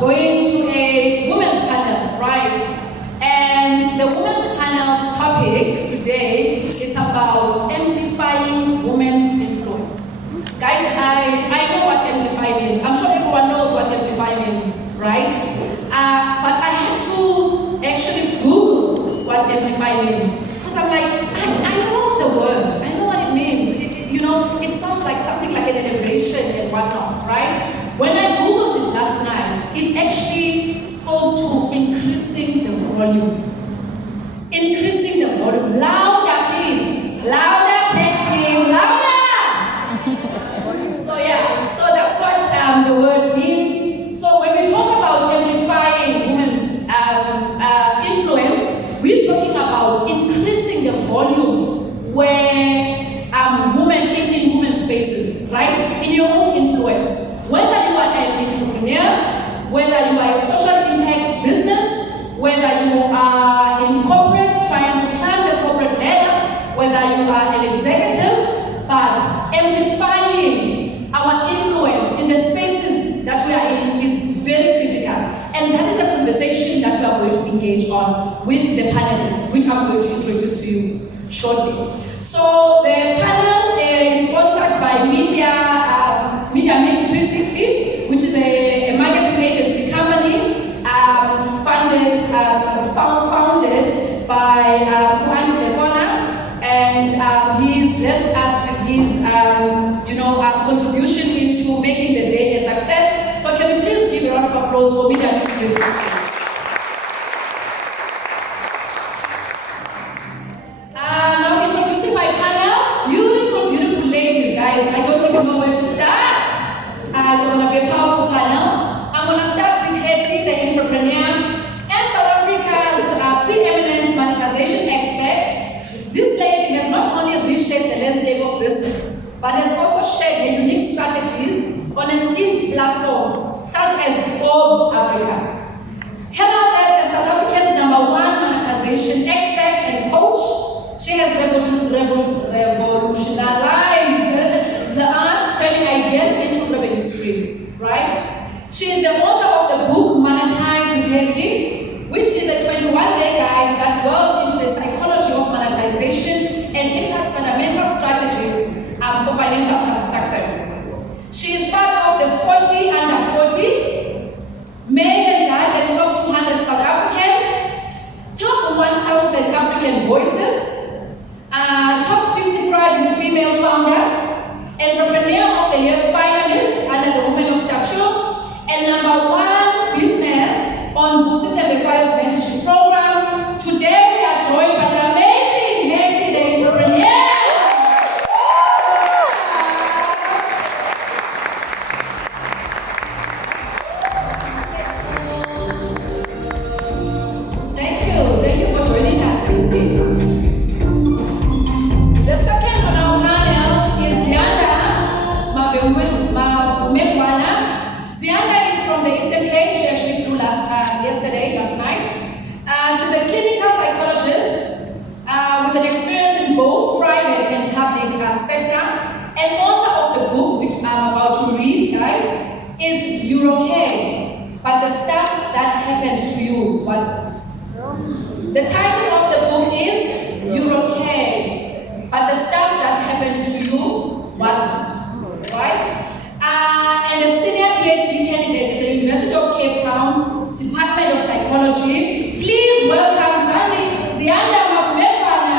going to a women's panel, right? And the women's panel's topic today is about amplifying women's influence. Guys, I know what amplify means. I'm sure everyone knows what amplify means, right? But I had to actually Google what amplify means. Because I'm like, I know the word. I know what it means. It sounds like something like an elevation and whatnot, right? When I Googled it last night, it actually spoke to increasing the volume. Increasing the volume. Louder, please. Louder, tech team. Louder! So that's what the word means. So when we talk about amplifying women's influence, we're talking about increasing the volume where women in women's spaces, right? In your own influence. Whether you are an entrepreneur, whether you are a social impact business, whether you are in corporate trying to climb the corporate ladder, whether you are an executive, but amplifying our influence in the spaces that we are in is very critical. And that is a conversation that we are going to engage on with the panelists, which I'm going to introduce to you shortly. So the panel is sponsored by Media Mix 360, which is a marketing agency company founded by Juan Levona, and he's blessed us with his contribution into making the day a success. So can we please give a round of applause for Media Mix 360? But has also shared the unique strategies on esteemed platforms such as Forbes Africa. Heralded as South Africa's #1 monetization expert and coach, she has revolutionized the art, turning ideas into revenue streams, right? She is the author of the book Monetizing Haiti, which is a 21-day guide that dwells into the psychology of monetization and impacts fundamental strategies for financial success. She is part of the 40 under 40, made and guided top 200 South African, top 1,000 African voices, top 50 thriving female founders, Entrepreneur of the Year finalist under the Women of Stature, and #1 business on vuvupat mentorship program. Today we are joined by the amazing Haiti, the entrepreneur. The title of the book is You're Okay, but the stuff that happened to you wasn't, right? And a senior PhD candidate at the University of Cape Town's Department of Psychology. Please welcome Zianda Mavumekwana.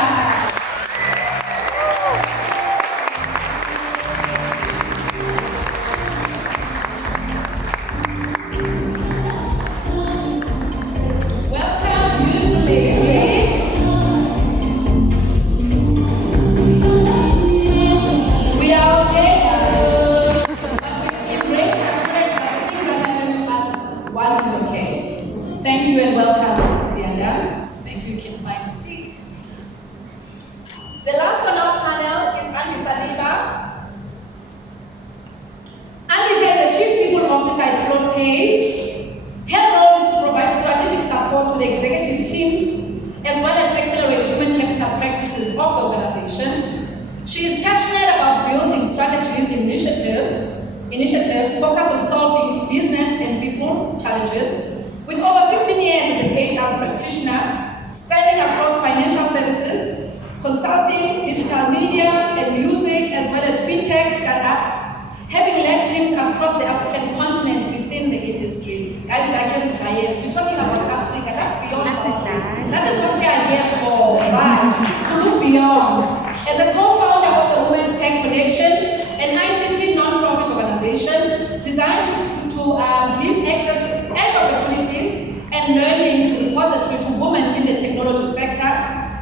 initiatives focus on solving business and people challenges HR practitioner, spanning across financial services, consulting, digital media, and music, as well as fintech startups, having led teams across the African continent within the industry. Guys, we are carrying giants. We're talking about Africa. That's beyond boundaries. That is what we are here for, right? To look beyond. As a co-founder of the Women's Tech Connection, an ICT non-profit organization designed to give access and opportunities and learning repository to women in the technology sector,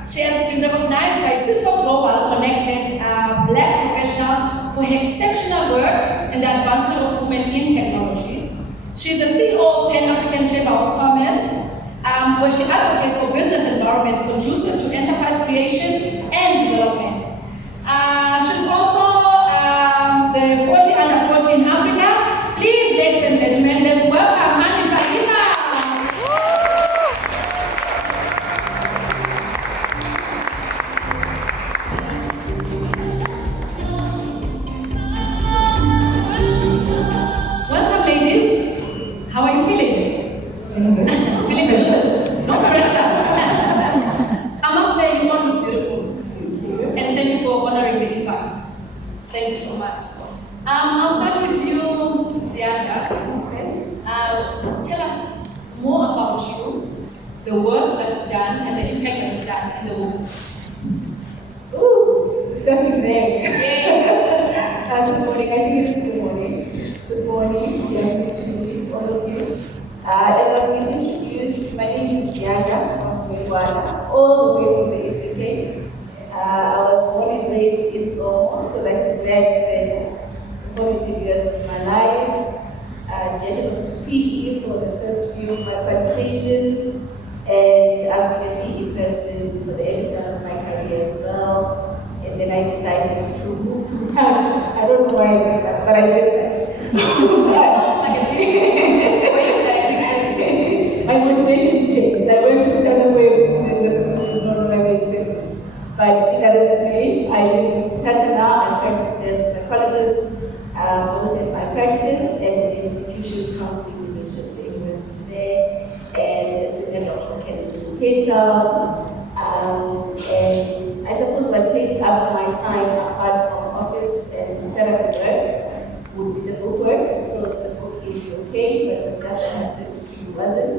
she has been recognized by Cisco Global Connected Black professionals for her exceptional work in the advancement of women in technology. She is the CEO of Pan-African Chamber of Commerce, where she advocates for business environment conducive to enterprise creation and development. She's also the 40 under 40 in Africa. Please, ladies and gentlemen, let's welcome Mandy Salima. Welcome, ladies. How are you feeling? Feeling pressure? No pressure. I must say, you all look beautiful. And thank you for honoring the invite. Thank you so much. I'll start with you, Zianda. Tell us more about you, the work that you've done, and the impact that you've done in the women's. Ooh, starting there. Yes. Good morning. I think it's good morning. Good morning. Yeah, to meet all of you. As I've been introduced, my name is Zianda all the way from the Eastern Cape. I was born and raised in Zomo, so that is where I spent the formative years of my life. Jetted off to PE for the first few of my qualifications, and I've been a PE person for the early start of my career as well. And then I decided to move to town. I don't know why I did that, but I did that. That sounds like a big my motivations changed. I went to China where the is not what I accepted. But in other way, I live in Tata now. I practice as a psychologist, both in my practice and the institution counseling division, the university there, and a senior doctoral candidate in Cape Town. And I suppose what takes up my time apart from office and therapy work would be the book work. So the book is okay, but the stuff that happened wasn't.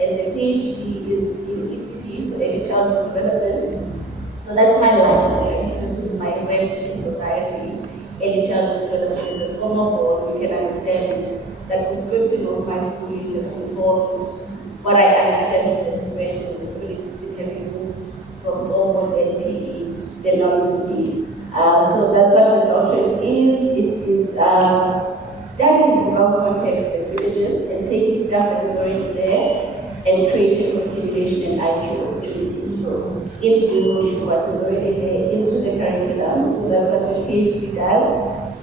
And the PhD is in ECD, so early childhood development. So that's my life. This is my went in society. Early childhood development is a trauma board. You can understand that the scripting of my school just informed what I understand of the perspective of the school existing having moved from Zomo and PE, then non-city. So that's what the doctorate is. It is studying the global context of villages and taking stuff that is already there and creating for stimulation and IQ opportunities. So include what is already there into the curriculum. So that's what the PhD does.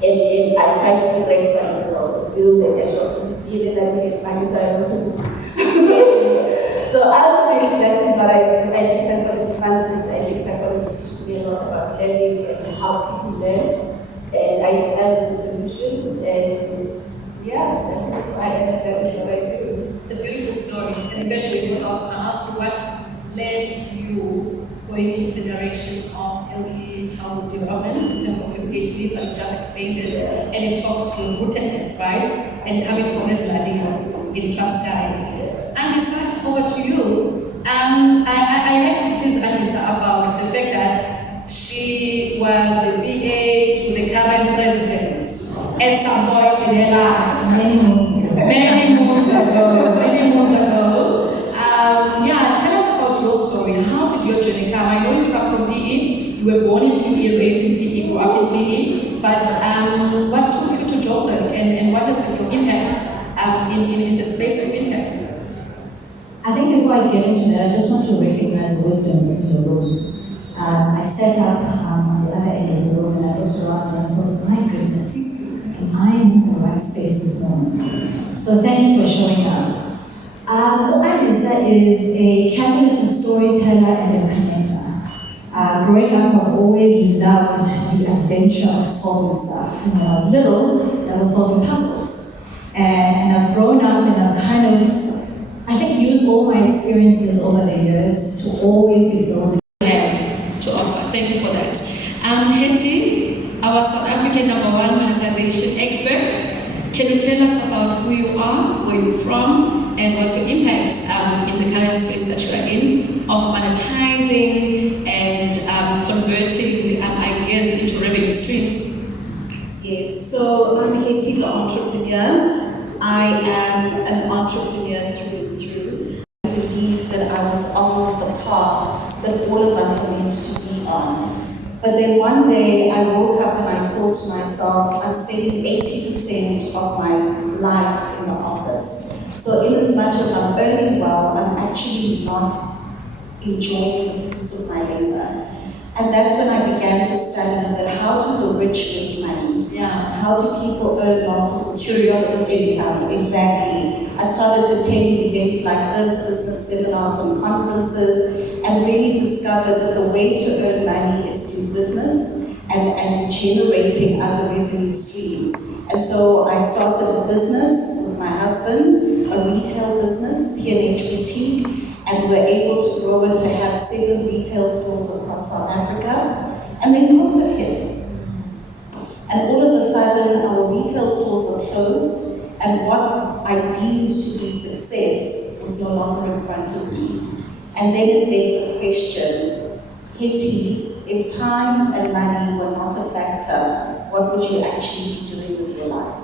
And then I try to direct my results, build the actual discipline, and then I get my desire to do. So ultimately, that is what I think psychology funds. I think psychology teaches me a lot about learning and how people learn. And I develop solutions, and yeah, that is what I do. It's a beautiful story, especially because I was going to ask you what led you going in the direction of early childhood development in terms of your PhD, but you just explained it, and it talks to your rootedness, right? And coming from Esladina in Transkei. Andisa, over to you. I like to tease Andisa about the fact that she was the VA to the current president at some point in her life. Many moons ago. Yeah, tell us about your story. How did your journey come? I know you come from PE. You were born in PE, raised in PE, grew up in PE. But what took you to Joburg, and what has been your impact in the space of fintech? I think before I get into that, I just want to recognize the wisdom that's in the room. I sat up on the other end of the room and I looked around and I thought, my goodness, am I in the right space this morning? So thank you for showing up. Andisa is a catalyst, a storyteller, and a connector. Growing up, I've always loved the adventure of solving stuff. When I was little, I was solving puzzles. And I've grown up in a kind of, I I think use all my experiences over the years to always be building. To offer. Thank you for that. Hetty, our South African #1 monetization expert, can you tell us about who you are, where you're from, and what's your impact in the current space that you are in of monetizing and converting ideas into revenue streams? Yes, so I'm Hetty, the entrepreneur. I am an entrepreneur through and through. I believe that I was on the path that all of us are meant to be on. But then one day I woke up and I thought to myself, I'm spending 80% of my life in the office. So in as much as I'm earning well, I'm actually not enjoying the fruits of my labor. And that's when I began to study that how do the rich make money? Yeah. How do people earn multiple streams of income? Exactly. I started attending events like this, business seminars and conferences, and really discovered that the way to earn money is through business and generating other revenue streams. And so I started a business with my husband, a retail business, P&H Boutique, and we're able to grow it to have 7 retail stores across South Africa. And then COVID hit. And all of a sudden, our retail stores are closed, and what I deemed to be success was no longer in front of me. And then it begged the question, Hetty, if time and money were not a factor, what would you actually be doing with your life?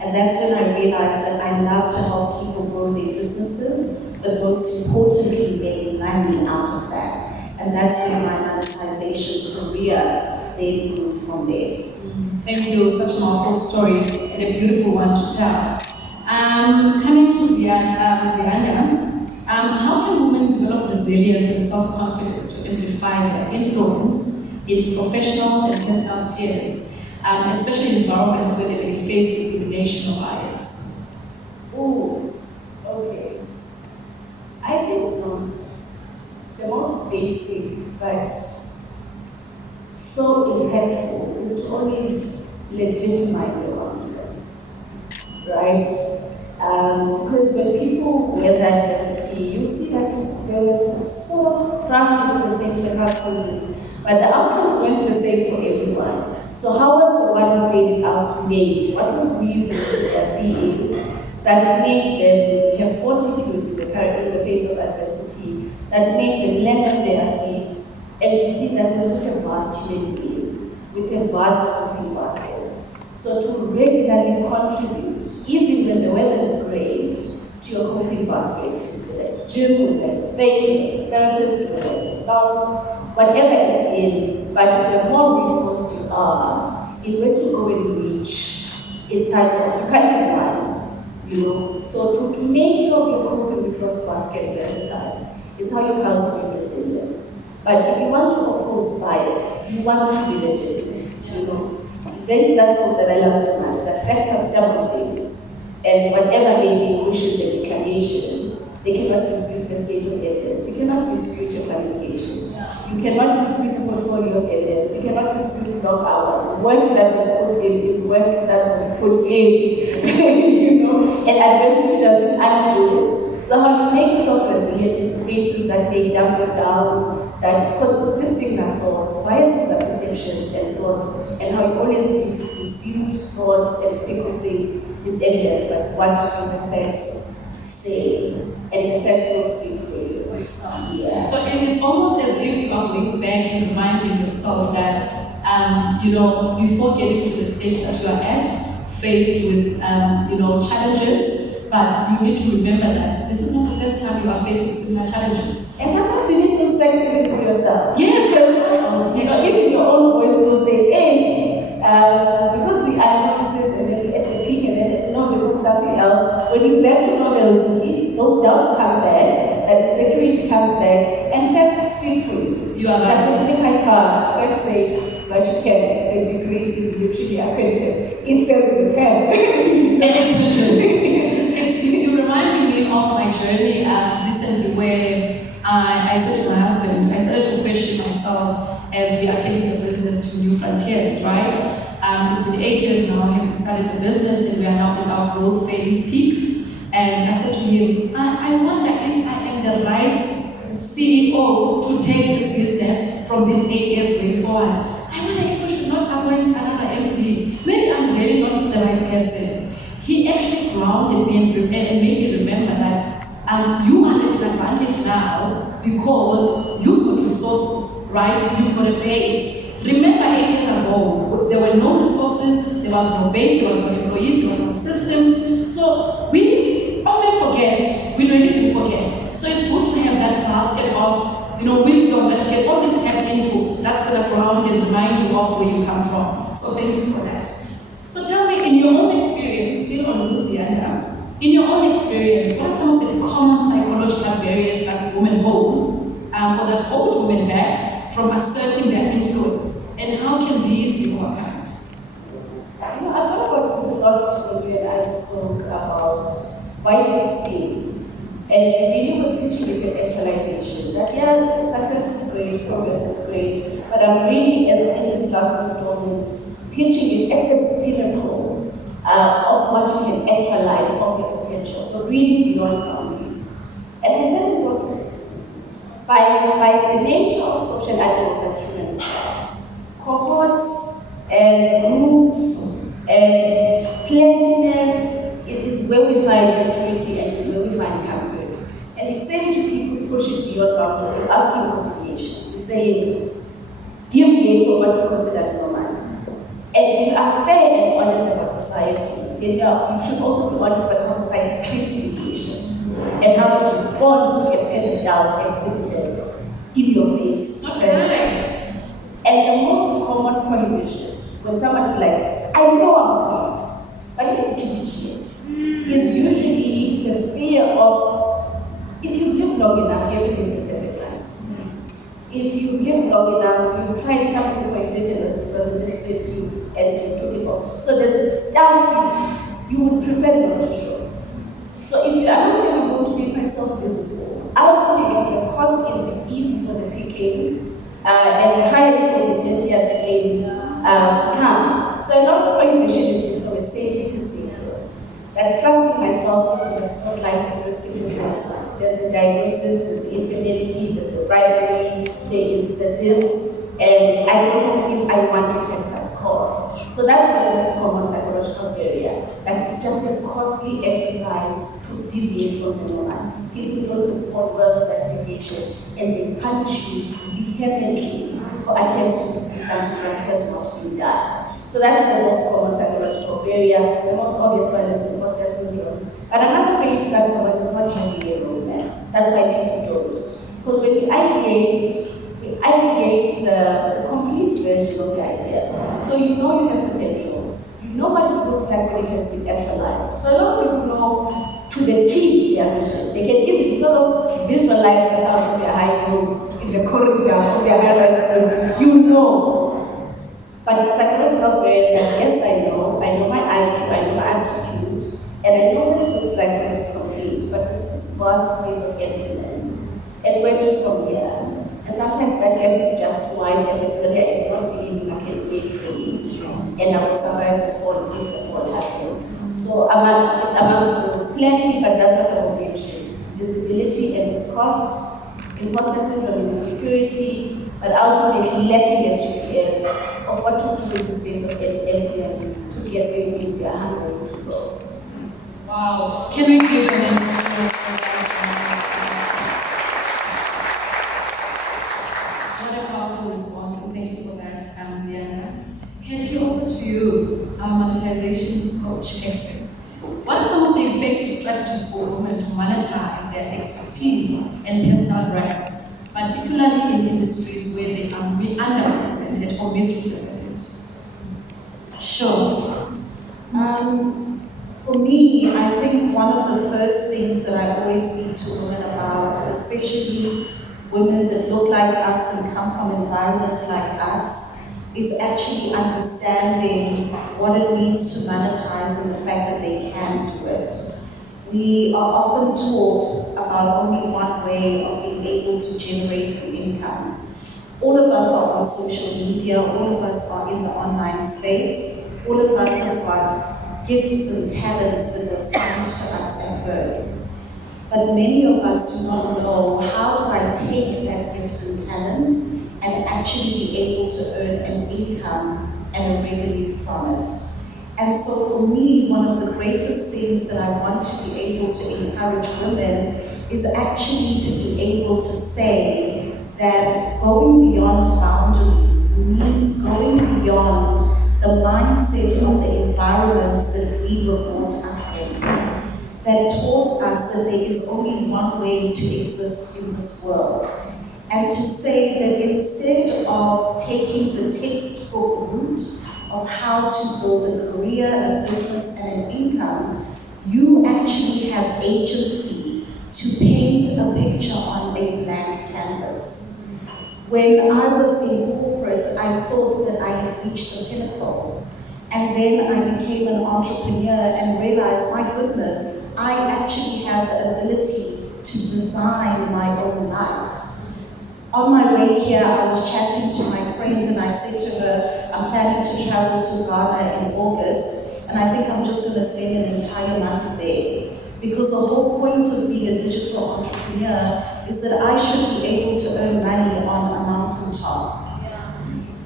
And that's when I realized that I love to help people grow their businesses, but most importantly, make money out of that. And that's where my monetization career then grew from there. Thank you. Such a powerful story and a beautiful one to tell. Coming to Zianda, how can women develop resilience and self-confidence to amplify their influence in professional and personal spheres, especially in environments where they may face discrimination or bias? Oh, okay. I think the most basic but so impactful is to always legitimize your confidence, right? Because when people wear that diversity, you see that they were sort of crafted with the same circumstances, but the outcomes weren't the same for everyone. So how was the one who made it out made? What was really the being that made them have fortitude in the face of adversity, that made them land on their feet, and you see that they're just a vast human being with a vast coffee basket. So to regularly contribute, even when the weather is great, to your coffee basket, whether it's gym, whether it's faith, whether it's therapist, whether it's a spouse, whatever it is, but the more resourced you are, in where to go and reach in time of you can't run, you know. So to make your coffee resource basket versatile is how you cultivate resilience. But if you want to oppose bias, you want to be legitimate, you know. There is that quote that I love so much, that facts are stubborn things, and whatever may be wishes and declarations, they cannot dispute the state of evidence. You cannot dispute your qualification. You cannot dispute the portfolio of evidence. You cannot dispute long hours. Work that was put in is work that was put in, you know, and adversity doesn't undo it. So how you make yourself resilient in spaces that may dumb you down, that because these things are thoughts, biases are perceptions and thoughts, and how you always dispute thoughts and think of things is evidence that what the facts say, and the facts will speak for you. Yeah. So it's almost as if you are going back and reminding yourself that, you know, before getting to the stage that you are at, faced with, you know, challenges, but you need to remember that this is not the first time you are faced with similar challenges. And sometimes you need perspective for yourself. Yes, You know, even your own voice will say, hey, because we analysis and then at the peak and then at the novels or something else, when you back to novels, those doubts come back, that insecurity comes back, and facts speak for you. You are right. That is I can't. Facts say, but you can. The degree is literally accredited. It says you can. And it's literally. You remind me of my journey recently where I said to my husband, I started to question myself as we are taking the business to new frontiers, right? It's been 8 years now having started the business and we are now in our growth phase peak. And I said to him, I wonder if I am the right CEO to take this business from this 8 years going forward. I wonder if we should not appoint another MD. Maybe I'm really not the right person. He actually grounded me and made me remember that you are at an advantage now because you've got resources, right? You've got a base. Remember 8 years ago, there were no resources, there was no base, there was no employees, there was no systems. So we often forget, we really do forget. So it's good to have that basket of wisdom that you can always tap into. That's going to ground and remind you of where you come from. So thank you for that. So tell me, in your own experience, still on Louisiana, in your own experience, what are some of the common psychological barriers that women hold or that hold women back from asserting their influence? And how can these be overcome? I thought about this a lot when you and I spoke about why this thing, and really we're pitching it in actualization. That success is great, progress is great, but I'm really in this last installment pitching it at the pinnacle of what you can actualize of your potential. So really beyond boundaries. And I said, look, by the nature of social animals that humans are, cohorts and groups and plentiness is where we find security and is where we find comfort. And if saying to people, push it beyond boundaries, you're asking for deviation. You're saying, deviate from what is considered normal. And if you are fair and honest about society, then you should also be honest about how society treats deviation and how it responds to a pedestal exhibited in your face. And the most common prohibition, when someone is like, I know I'm great, but I didn't deviate, is usually the fear of, if you live long enough, everything will be perfect life. If you live long enough, you try something quite better because it misfits you and it took it off. So there's stuff you would prefer not to show. So if you are not saying I'm going to make myself visible, ultimately the cost is easy for the picking and the higher quality at the game comes. So a lot of prohibition is from a safety perspective. That trusting myself in the spotlight is ridiculous. There's the diagnosis, there's the infidelity, there's the bribery, there is the this, and I don't know if I want it at that cost. So that's the most common psychological barrier. That it's just a costly exercise to deviate from the normal. People don't respond well to that deviation, and they punish you vehemently for attempting to do something that has not been done. So that's the most common psychological barrier. The most obvious one is the imposter syndrome. And another very subtle one is not having a roadmap. That's why people don't. Because when you ideate the complete version of the idea. So you know you have potential. You know what it looks like when it has been actualized. So a lot of people know to the T their vision. They can even sort of visualize the sound of their high heels in the corridor of their high. You know. But the psychological barriers that yes, I know my IQ, I know my attitude, and I know what it looks like when it's complete, but it's this vast space of emptiness. And where to from here? And sometimes that gap is just wide and the career is not really like a big thing. And I will survive before the fall happens. So it's amongst those plenty, but that's not the motivation. Visibility and its cost, imposter syndrome and insecurity, but ultimately lacking a GPS of what to do in the space of emptiness to get where we are hungry to go. Wow. Can we give them what a powerful response, and thank you for that, Ziana. Hetty, over to you, our monetization coach expert. What are some of the effective strategies for women to monetize their expertise and personal brands, particularly in industries where they are underrepresented or misrepresented? Sure. For me, I think one of the first things that I always speak to women about, especially women that look like us and come from environments like us, is actually understanding what it means to monetize and the fact that they can do it. We are often taught about only one way of being able to generate an income. All of us are on social media, all of us are in the online space, all of us have got gifts and talents that are assigned to us at birth. But many of us do not know, how do I take that gift and talent and actually be able to earn an income and a revenue from it? And so for me, one of the greatest things that I want to be able to encourage women is actually to be able to say that going beyond boundaries means going beyond the mindset of the environments that we were brought up in, that taught us that there is only one way to exist in this world. And to say that instead of taking the textbook route of how to build a career, a business, and an income, you actually have agency to paint a picture on a blank canvas. When I was in corporate, I thought that I had reached the pinnacle. And then I became an entrepreneur and realized, my goodness, I actually have the ability to design my own life. On my way here, I was chatting to my friend and I said to her, I'm planning to travel to Ghana in August, and I think I'm just going to spend an entire month there. Because the whole point of being a digital entrepreneur is that I should be able to earn money on a mountaintop.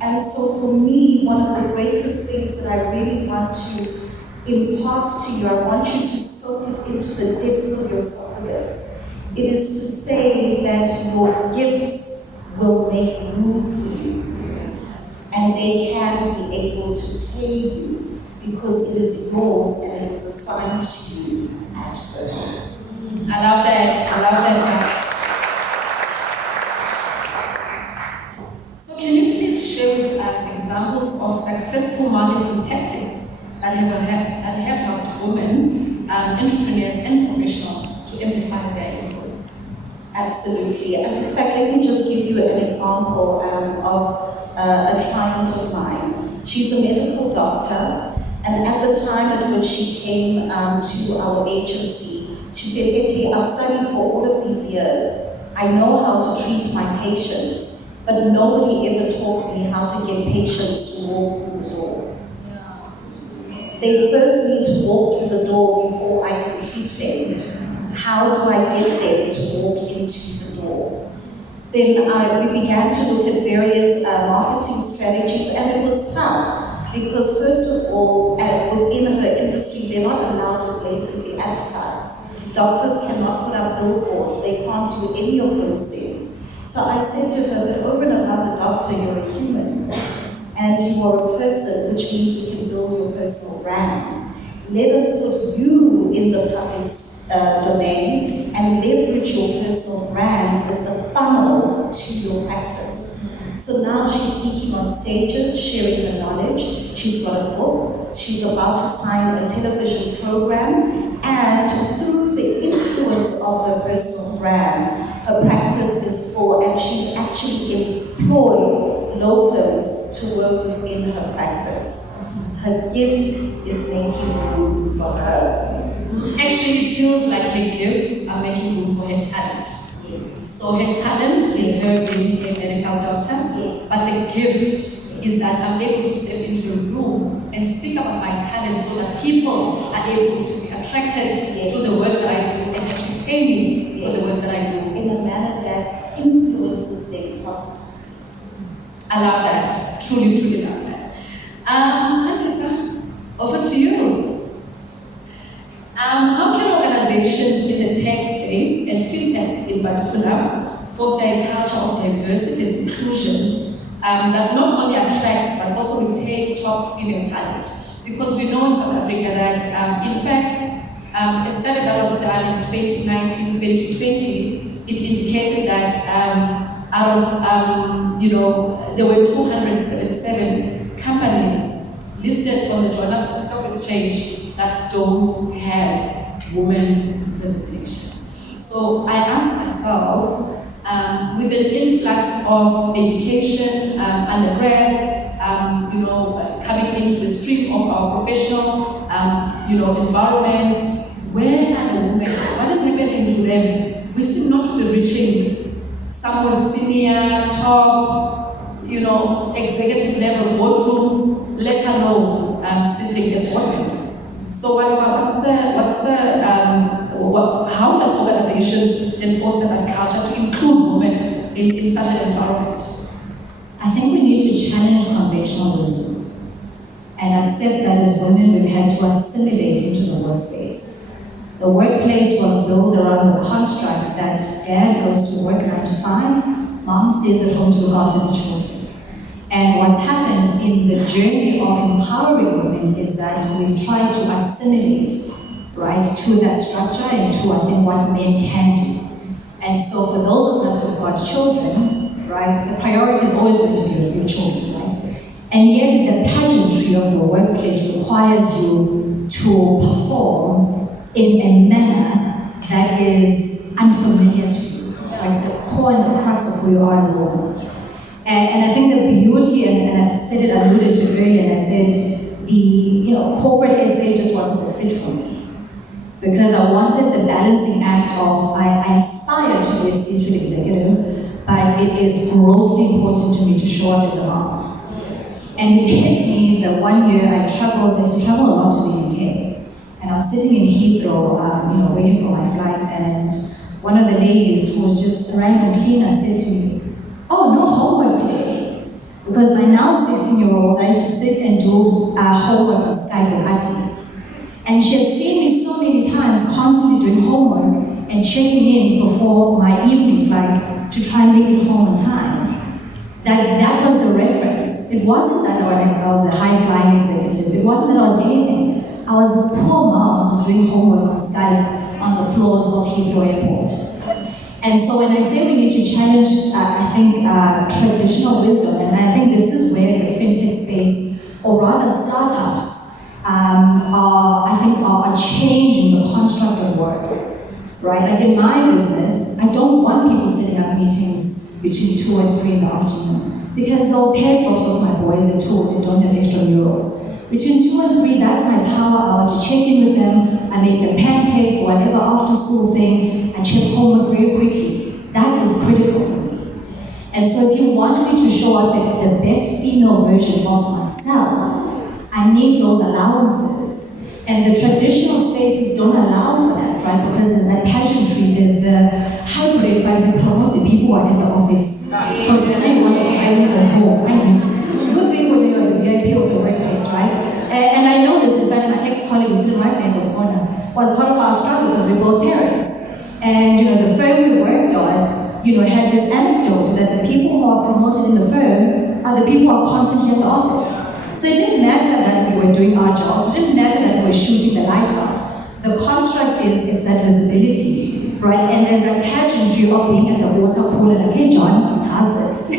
And so for me, one of the greatest things that I really want to impart to you, I want you to soak it into the depths of your esophagus. It is to say that your gifts will make room for you, and they can be able to pay you because it is yours and it is assigned to you at birth. I love that. I love that. So can you please share with us examples of successful marketing tactics that have helped women, entrepreneurs and professionals to amplify their influence? Absolutely. And in fact, let me just give you an example of a client of mine. She's a medical doctor, and at the time at which she came to our agency, she said, Etty, I've studied for all of these years. I know how to treat my patients, but nobody ever taught me how to get patients to walk through the door. They first need to walk through the door before I can treat them. How do I get them to walk into the door? Then we began to look at various marketing strategies, and it was tough because, first of all, within her industry, they're not allowed to blatantly advertise. Doctors cannot put up billboards, they can't do any of those things. So I said to her, but over and above a doctor, you're a human, and you are a person, which means we can build your personal brand. Let us put you in the public domain and leverage your personal brand as the funnel to your practice. So now she's speaking on stages, sharing her knowledge. She's got a book. She's about to sign a television program, and through the influence of her personal brand, her practice is full, and she's actually employed locals to work within her practice. Her gift is making room for her. Actually, it feels like her gifts are making room for her talent. Yes. So her talent is her being a medical doctor, Yes. but the gift is that I'm able to step into a room and speak about my talent so that people are able to be attracted Yes. to the work that I do and actually pay me for the work that I do. In a manner that influences them positively. I love that. Truly, truly love that. Andressa, over to you. How can organizations in the tech space and fintech in particular foster a culture of diversity and inclusion that not only attracts but also retain top female talent? Because we know in South Africa that, in fact, a study that was done in 2019-2020, it indicated that out of, there were 277 companies listed on the Johannesburg Stock Exchange that don't have women representation. So I asked myself, with an influx of education, undergrads, coming into the stream of our professional, environments, where are the women? What is happening to them? We seem not to be reaching somewhere senior, top, executive level boardrooms, let alone sitting as board members. So how does organizations then foster that culture to include women in such an environment? I think we need to challenge conventional wisdom and accept that as women we've had to assimilate into the workspace. The workplace was built around the construct that dad goes to work 9 to 5, mom stays at home to look after the children. And what's happened in the journey of empowering women is that we've tried to assimilate, right, to that structure and to, I think, what men can do. And so for those of us who've got children, right, the priority is always going to be your children, right? And yet the pageantry of the workplace requires you to perform in a manner that is unfamiliar to you, like the core and the crux of who you are as a woman. And I think the beauty, and I said it, I alluded to earlier, and I said the corporate SA just wasn't a fit for me. Because I wanted the balancing act of, I aspire to be a C-suite executive, but it is grossly important to me to show up as a mom. And it hit me the one year I used to travel a lot to the UK. And I was sitting in Heathrow, waiting for my flight, and one of the ladies who was just a random cleaner said to me, "Oh, no homework today." Because my now 16-year-old, I used to sit and do homework on Skype with Ati. And she had seen me so many times constantly doing homework and checking in before my evening flight to try and make it home on time. That was a reference. It wasn't that I was a high-flying executive. It wasn't that I was anything. I was this poor mom who was doing homework on Skype on the floors of Heathrow Airport. And so when I say we need to challenge, traditional wisdom, and I think this is where the fintech space, or rather startups, are changing the construct of work, right? Like in my business, I don't want people setting up meetings between 2 and 3 in the afternoon, because they'll pay drops off my boys at 2 they don't have extra euros. Between 2 and 3, that's my power hour to check in with them. I make them pancakes or whatever after school thing. I check homework very quickly. That is critical for me. And so if you want me to show up at the best female version of myself, I need those allowances. And the traditional spaces don't allow for that, right? Because there's that pageantry, there's the hybrid, but we promote the people who are in the office. Because then I want to carry them home. Good thing when you're the VIP of the workplace, right? And I know this, in fact, my ex-colleague is sitting right there in the corner, was part of our struggle because we're both parents. And the firm we worked at, had this anecdote that the people who are promoted in the firm are the people who are constantly in the office. So it didn't matter that we were doing our jobs, it didn't matter that we were shooting the lights out. The construct is that visibility, right? And there's a pageantry of being at the water pool and like, "Hey John, how's this?"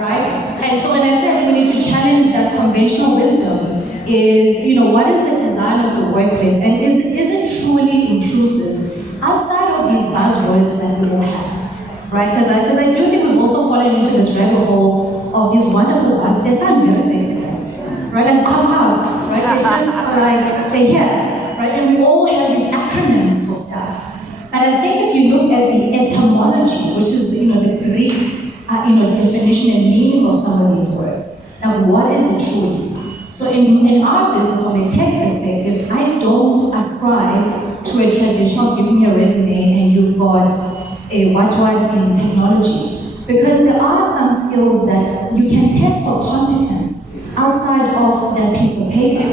Right? And so when I said we need to challenge that conventional wisdom is, what is the design of the workplace, and is it truly inclusive outside of these buzzwords that we all have, right? Because I do think we've also fallen into this rabbit hole of these wonderful buzzwords. They sound very sexy, right? Let's come out, right? They just are like, they're here, right? And we all have these acronyms for stuff. And I think if you look at the etymology, which is, the Greek definition and meaning of some of these words. Now, what is it truly? So in our business, from a tech perspective, I don't ascribe to a traditional, give me a resume and you've got a what in technology. Because there are some skills that you can test for competence outside of that piece of paper,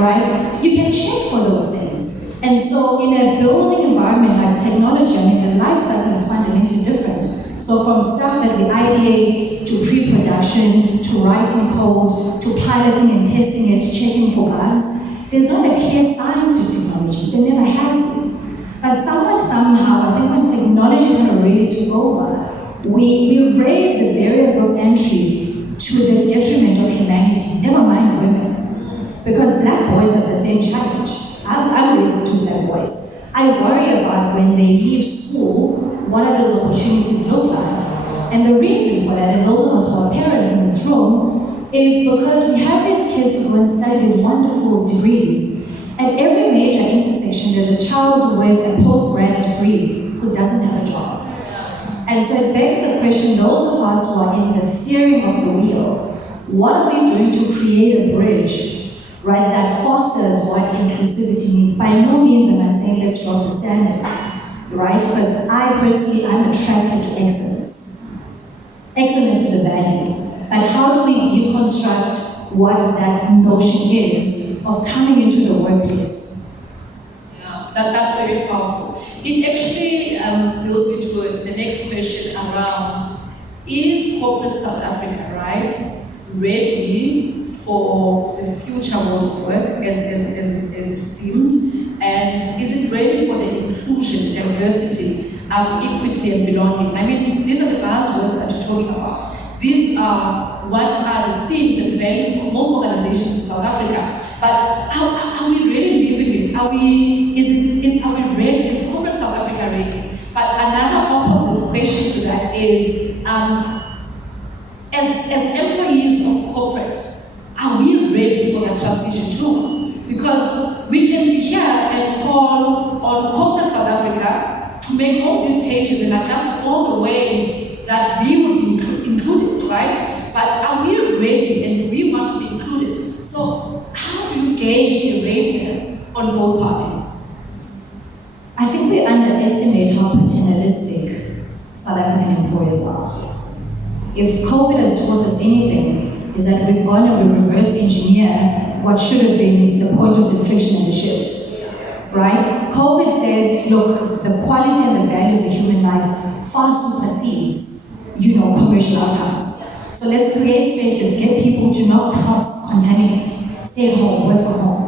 right? You can check for those things. And so in a building environment like technology, the life cycle is fundamentally different. So from stuff that we ideate, to pre-production, to writing code, to piloting and testing it, checking for bugs, there's not a clear science to technology. There never has been. But somehow, I think when technology kind of really took over, we raised the barriers of entry to the detriment of humanity, never mind women. Because black boys have the same challenge. I'm raising 2 black boys. I worry about when they leave school, what are those opportunities look like? And the reason for that, and those of us who are parents in this room, is because we have these kids who go and study these wonderful degrees. At every major intersection, there's a child with a post-grad degree who doesn't have a job. And so it begs the question, those of us who are in the steering of the wheel, what are we doing to create a bridge privilege, right, that fosters what inclusivity means. By no means am I saying let's drop the standard, right? Because I personally, I'm attracted to excellence. Excellence is a value. But how do we deconstruct what that notion is of coming into the workplace? Yeah, that's very powerful. It actually goes into the next question around, is corporate South Africa, right, ready for the future world of work as it's deemed? And is it ready for the inclusion, diversity, equity and belonging? I mean, these are the buzzwords that you're talking about. These are what are the themes and values of most organizations in South Africa. But are we really living it? Are we ready? Is corporate South Africa ready? But another opposite question to that is, as employees of corporate, are we ready for that transition too? Because we can be here and call on corporate South Africa to make all these changes and adjust all the ways that we will be included, right? But are we ready and do we want to be included? So how do you gauge the readiness on both parties? I think we underestimate how paternalistic South African employers are. If COVID has taught us anything, is that we've gone and we reverse engineer what should have been the point of inflection and the shift, right? COVID said, look, the quality and the value of the human life far supersedes, commercial outcomes. So let's create spaces, get people to not cross-contaminate, stay at home, work from home,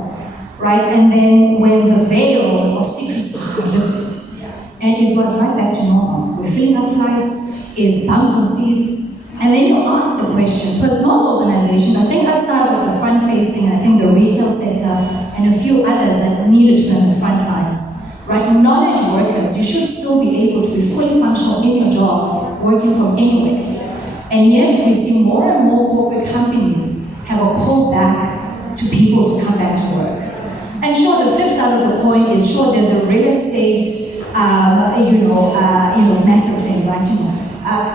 right? And then when the veil of secrecy was lifted, and it was right back to normal. We're filling up flights, it's bums on seats, and then you ask the question, because most organizations, I think outside of the front-facing, I think the retail sector, and a few others that needed to be on the front lines, right? Knowledge workers, you should still be able to be fully functional in your job, working from anywhere. And yet we see more and more corporate companies have a call back to people to come back to work. And sure, the flip side of the coin is, sure, there's a real estate, massive thing, right?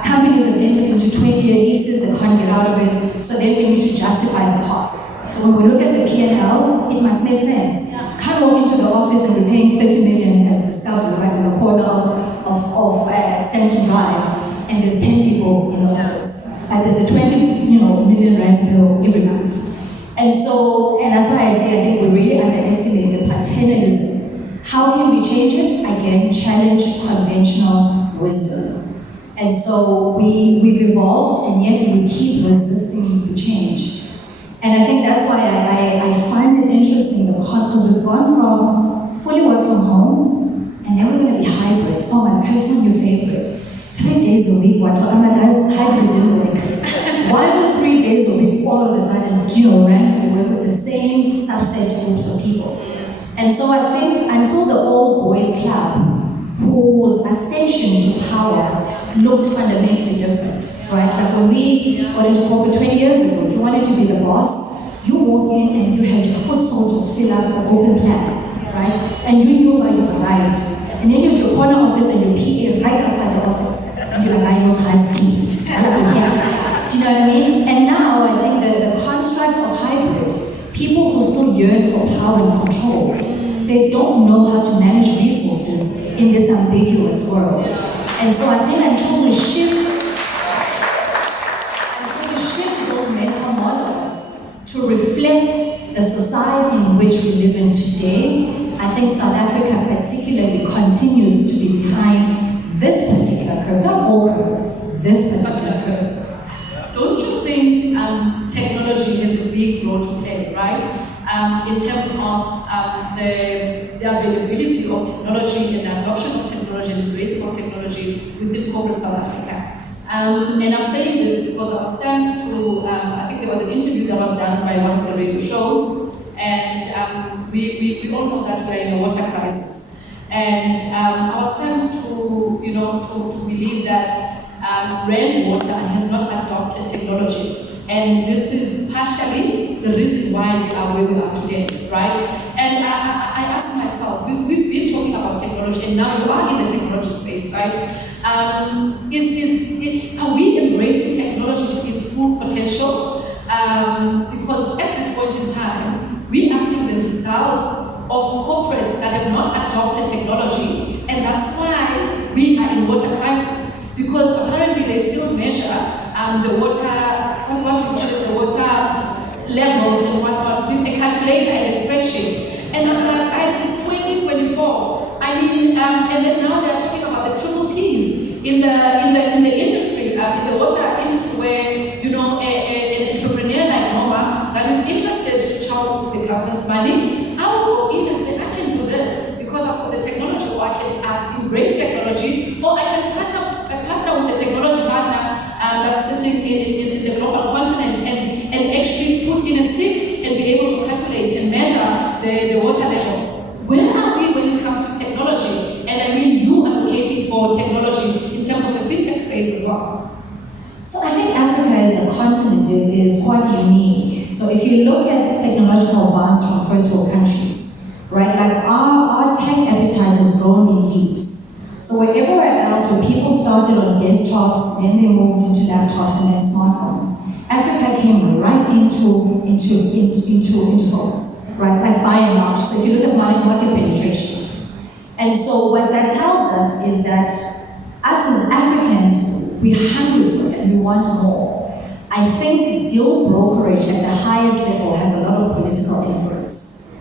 Companies have entered into 20-year leases, they can't get out of it, so then we need to justify the cost. So when we look at the P&L, it must make sense. Can't walk into the office and be paying 30 million as discovery, right, in the corner of Central Drive, and there's 10 people in the office. There's a 20 million rand bill every month. And that's why I say I think we really underestimate the paternalism. How can we change it? Again, challenge conventional wisdom. And so we've evolved, and yet we keep resisting the change. And I think that's why I find it interesting, because we've gone from fully work from home, and then we're going to be hybrid. Oh, my personal new favorite. 3 days a week, hybrid didn't work. Why would 3 days a week all of a sudden, randomly work with the same subset groups of people? And so I think until the old boys club, whose ascension to power looked fundamentally different, right? Like when we got into corporate 20 years ago, if you wanted to be the boss, you walk in and you had your foot soldiers fill out the open plan, right? And you knew where you arrived. And then you have your corner office and your PA right outside the office. And you're like, I know high speed. Do you know what I mean? And now I think the construct of hybrid, people who still yearn for power and control, they don't know how to manage resources in this ambiguous world. And so I think until we shift those mental models to reflect the society in which we live in today, I think South Africa particularly continues to be behind this particular curve, not all curves, this particular curve. Don't you think technology has a big role to play, right? In terms of the availability of technology and the adoption of technology and embrace of technology within corporate South Africa. And I'm saying this because I was sent to, I think there was an interview that was done by one of the radio shows, and we all know that we're in a water crisis. And I was sent to, to believe that rainwater has not adopted technology. And this is partially the reason why we are where we are today, right? And I asked myself, we've been talking about technology, and now you are in the technology space, right? Are we embracing technology to its full potential? Because at this point in time, of corporates that have not adopted technology, and that's why we are in water crisis. Because apparently they still measure the water, what do you call it, the water levels and whatnot with a calculator and a spreadsheet. And I'm like, guys, it's 2024. I mean, and then now they're talking about the triple Ps in the industry, in the water industry, where an entrepreneur like Noah that is interested to channel the government's money, I will go in and say, I can do this because I've got the technology, or I can embrace technology, or I can partner with the technology partner that's sitting in the global continent and actually put in a stick and be able to calculate and measure the water levels. Where are we when it comes to technology? And I mean, you advocating for technology in terms of the fintech space as well. So I think Africa as a continent is quite unique. So if you look at technological advance from first world countries, right, like our tech appetite has grown in leaps. So wherever else, where people started on desktops, then they moved into laptops and then smartphones, Africa came right into phones, right? Like by and large. So if you look at market penetration, and so what that tells us is that us as Africans, we're hungry for it and we want more. I think deal brokerage at the highest level has a lot of political influence,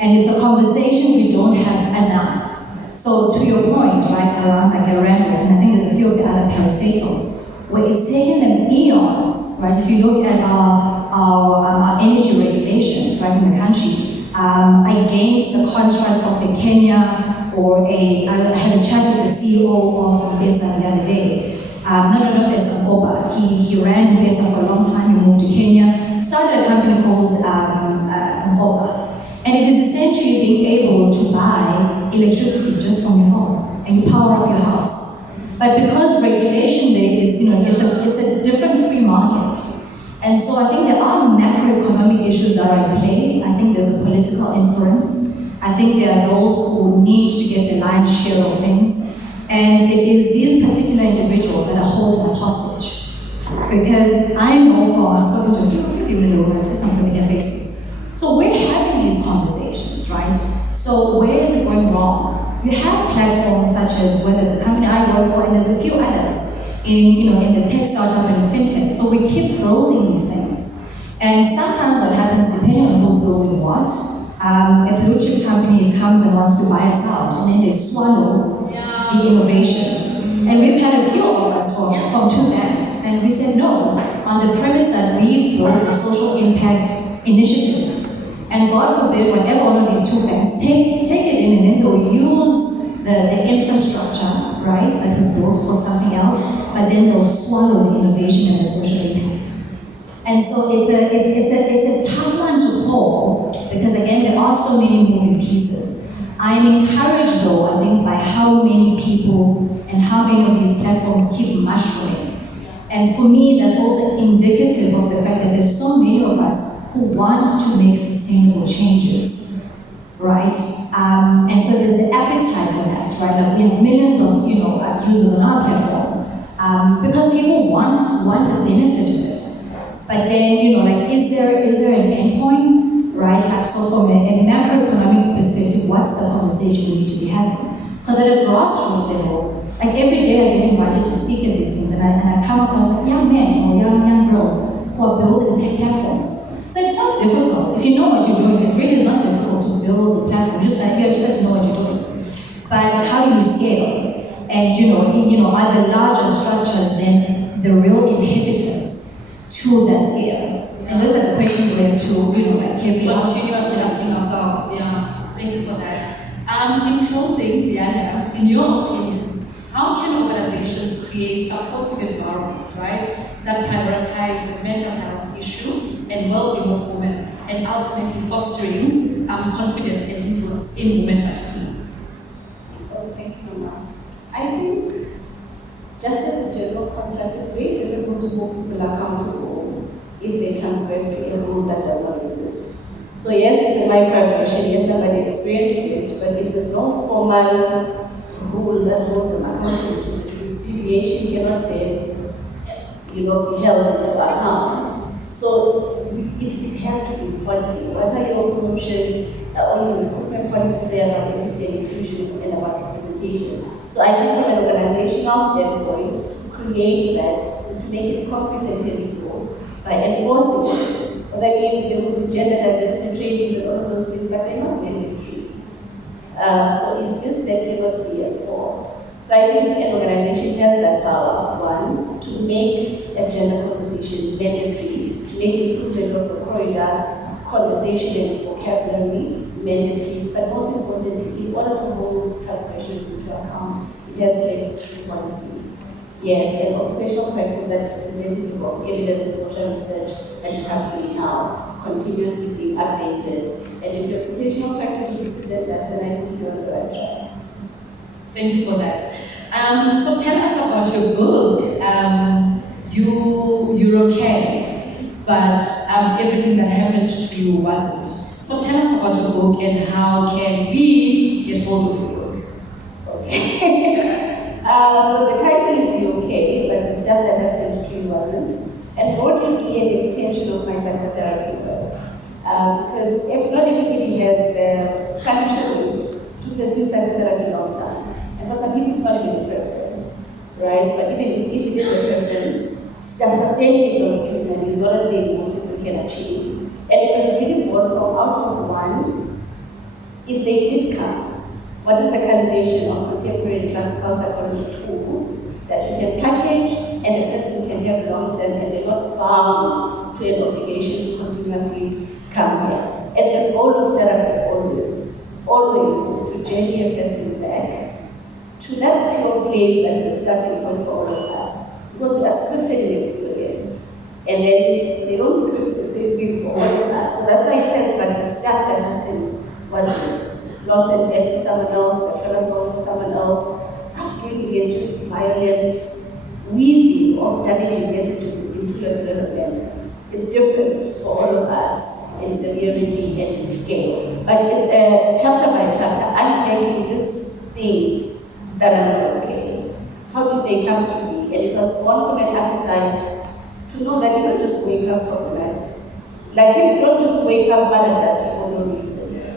and it's a conversation we don't have enough. So to your point, right, around like Iran, and I think there's a few of the other parastatals, where it's taken them eons, right? If you look at our energy regulation, right, in the country, against the construct of a Kenya or I had a chat with the CEO of BESA the other day. Not BESA, Koba. He ran BESA for a long time, he moved to Kenya, started a company called Koba. And it is essentially being able to buy electricity just from your home and you power up your house. But because regulation there is, it's a different free market. And so I think there are macroeconomic issues that are in play. I think there's a political influence. I think there are those who need to get the lion's share of things. And it is these particular individuals that are holding us hostage. Because I know from spoken to a few people in the room, I see some familiar faces. So we're having these conversations, right? So where is it going wrong? You have platforms such as, whether it's the company I work for, and there's a few others in the tech startup and fintech. So we keep building these things. And sometimes what happens, depending on who's building what, a blue chip company comes and wants to buy us out, and then they swallow the innovation. And we've had a few of us from two banks, and we said no, on the premise that we build a social impact initiative. And God forbid, whenever one of these two banks take it in and then they'll use the infrastructure, right, that we built for something else, but then they'll swallow the innovation and the social impact. And so it's a tough one to call, because again, there are so many moving pieces. I'm encouraged though, I think, by how many people and how many of these platforms keep mushrooming. And for me, that's also indicative of the fact that there's so many of us who want to make sustainable changes, right? And so there's the appetite for that, right? Like we have millions of users on our platform because people want the benefit of it. But then is there an endpoint, right? Like, so from a macroeconomics perspective, what's the conversation we need to be having? Because at a grassroots level, like every day I get invited to speak at these things, and I come across like young men or young girls who are building tech platforms. So it's not difficult. If you know what you're doing, it really is not difficult to build a platform. You just have to know what you're doing. But how do you scale? And are the larger structures then the real inhibitors to that scale? And those are the questions we have to carefully continuously asking ourselves. Yeah, thank you for that. In closing, Ziana, in your opinion, how can organizations create supportive environments, right, that prioritize the mental health issue and well-being of women, and ultimately fostering confidence and influence in women particularly? Thank you, Mama. I think, just as a general concept, it's very difficult to hold people accountable if they transgress to a rule that does not exist. So yes, it's a microaggression, yes, somebody experienced it, but if there's no formal rule that holds them accountable to this deviation cannot then, be held into account. So it has to be policy. What are your promotion on recruitment policies there about equity and inclusion and about representation. So I think from an organizational standpoint, to create that is to make it concrete and tangible by enforcing it. Because I mean, there will be gender diversity trainings and all of those things, but they're not mandatory. So if this then cannot be enforced. So I think an organization has that power, one, to make a gender conversation mandatory, to make improvement of the corridor conversation and vocabulary mandatory, but most importantly, in order to hold transgressions into account, it has to exist policy. Yes, and occupational practice that representative of evidence and social research that is happening now, continuously being updated, and interpretational practice to represent that, and I think you're on the right track. Thank you for that. So tell us about your book. You're okay, but everything that happened to you wasn't. So tell us about your book and how can we get hold of your book? Okay. So the title is You Okay, but the stuff that happened to you wasn't. And broadly an extension of my psychotherapy work. Because not everybody has the financial route to pursue psychotherapy long time. And for some people, it's not even a preference, right? But even if it is a preference, sustaining it on treatment is one of the things most people can achieve. And it was really born from out of one, if they did come, what is the combination of contemporary classical psychology tools that you can package and a person can have long term and they're not bound to an obligation to continuously come here. And the goal of therapy always is to journey a person back to that pure place that is the starting point for all of us. Because we are scripted in experience. And then they don't script the same thing for all of us. So that's why it says that the stuff that happened wasn't. Loss and death for someone else, sexual assault for someone else, upbringing and just violent weaving of damaging messages into your development. It's different for all of us in severity and in scale. But it's chapter by chapter, unpacking these things that are not okay. How did they come to be? And it was born from an appetite to know that you don't just wake up problematic. Like you don't just wake up bad at that for no reason.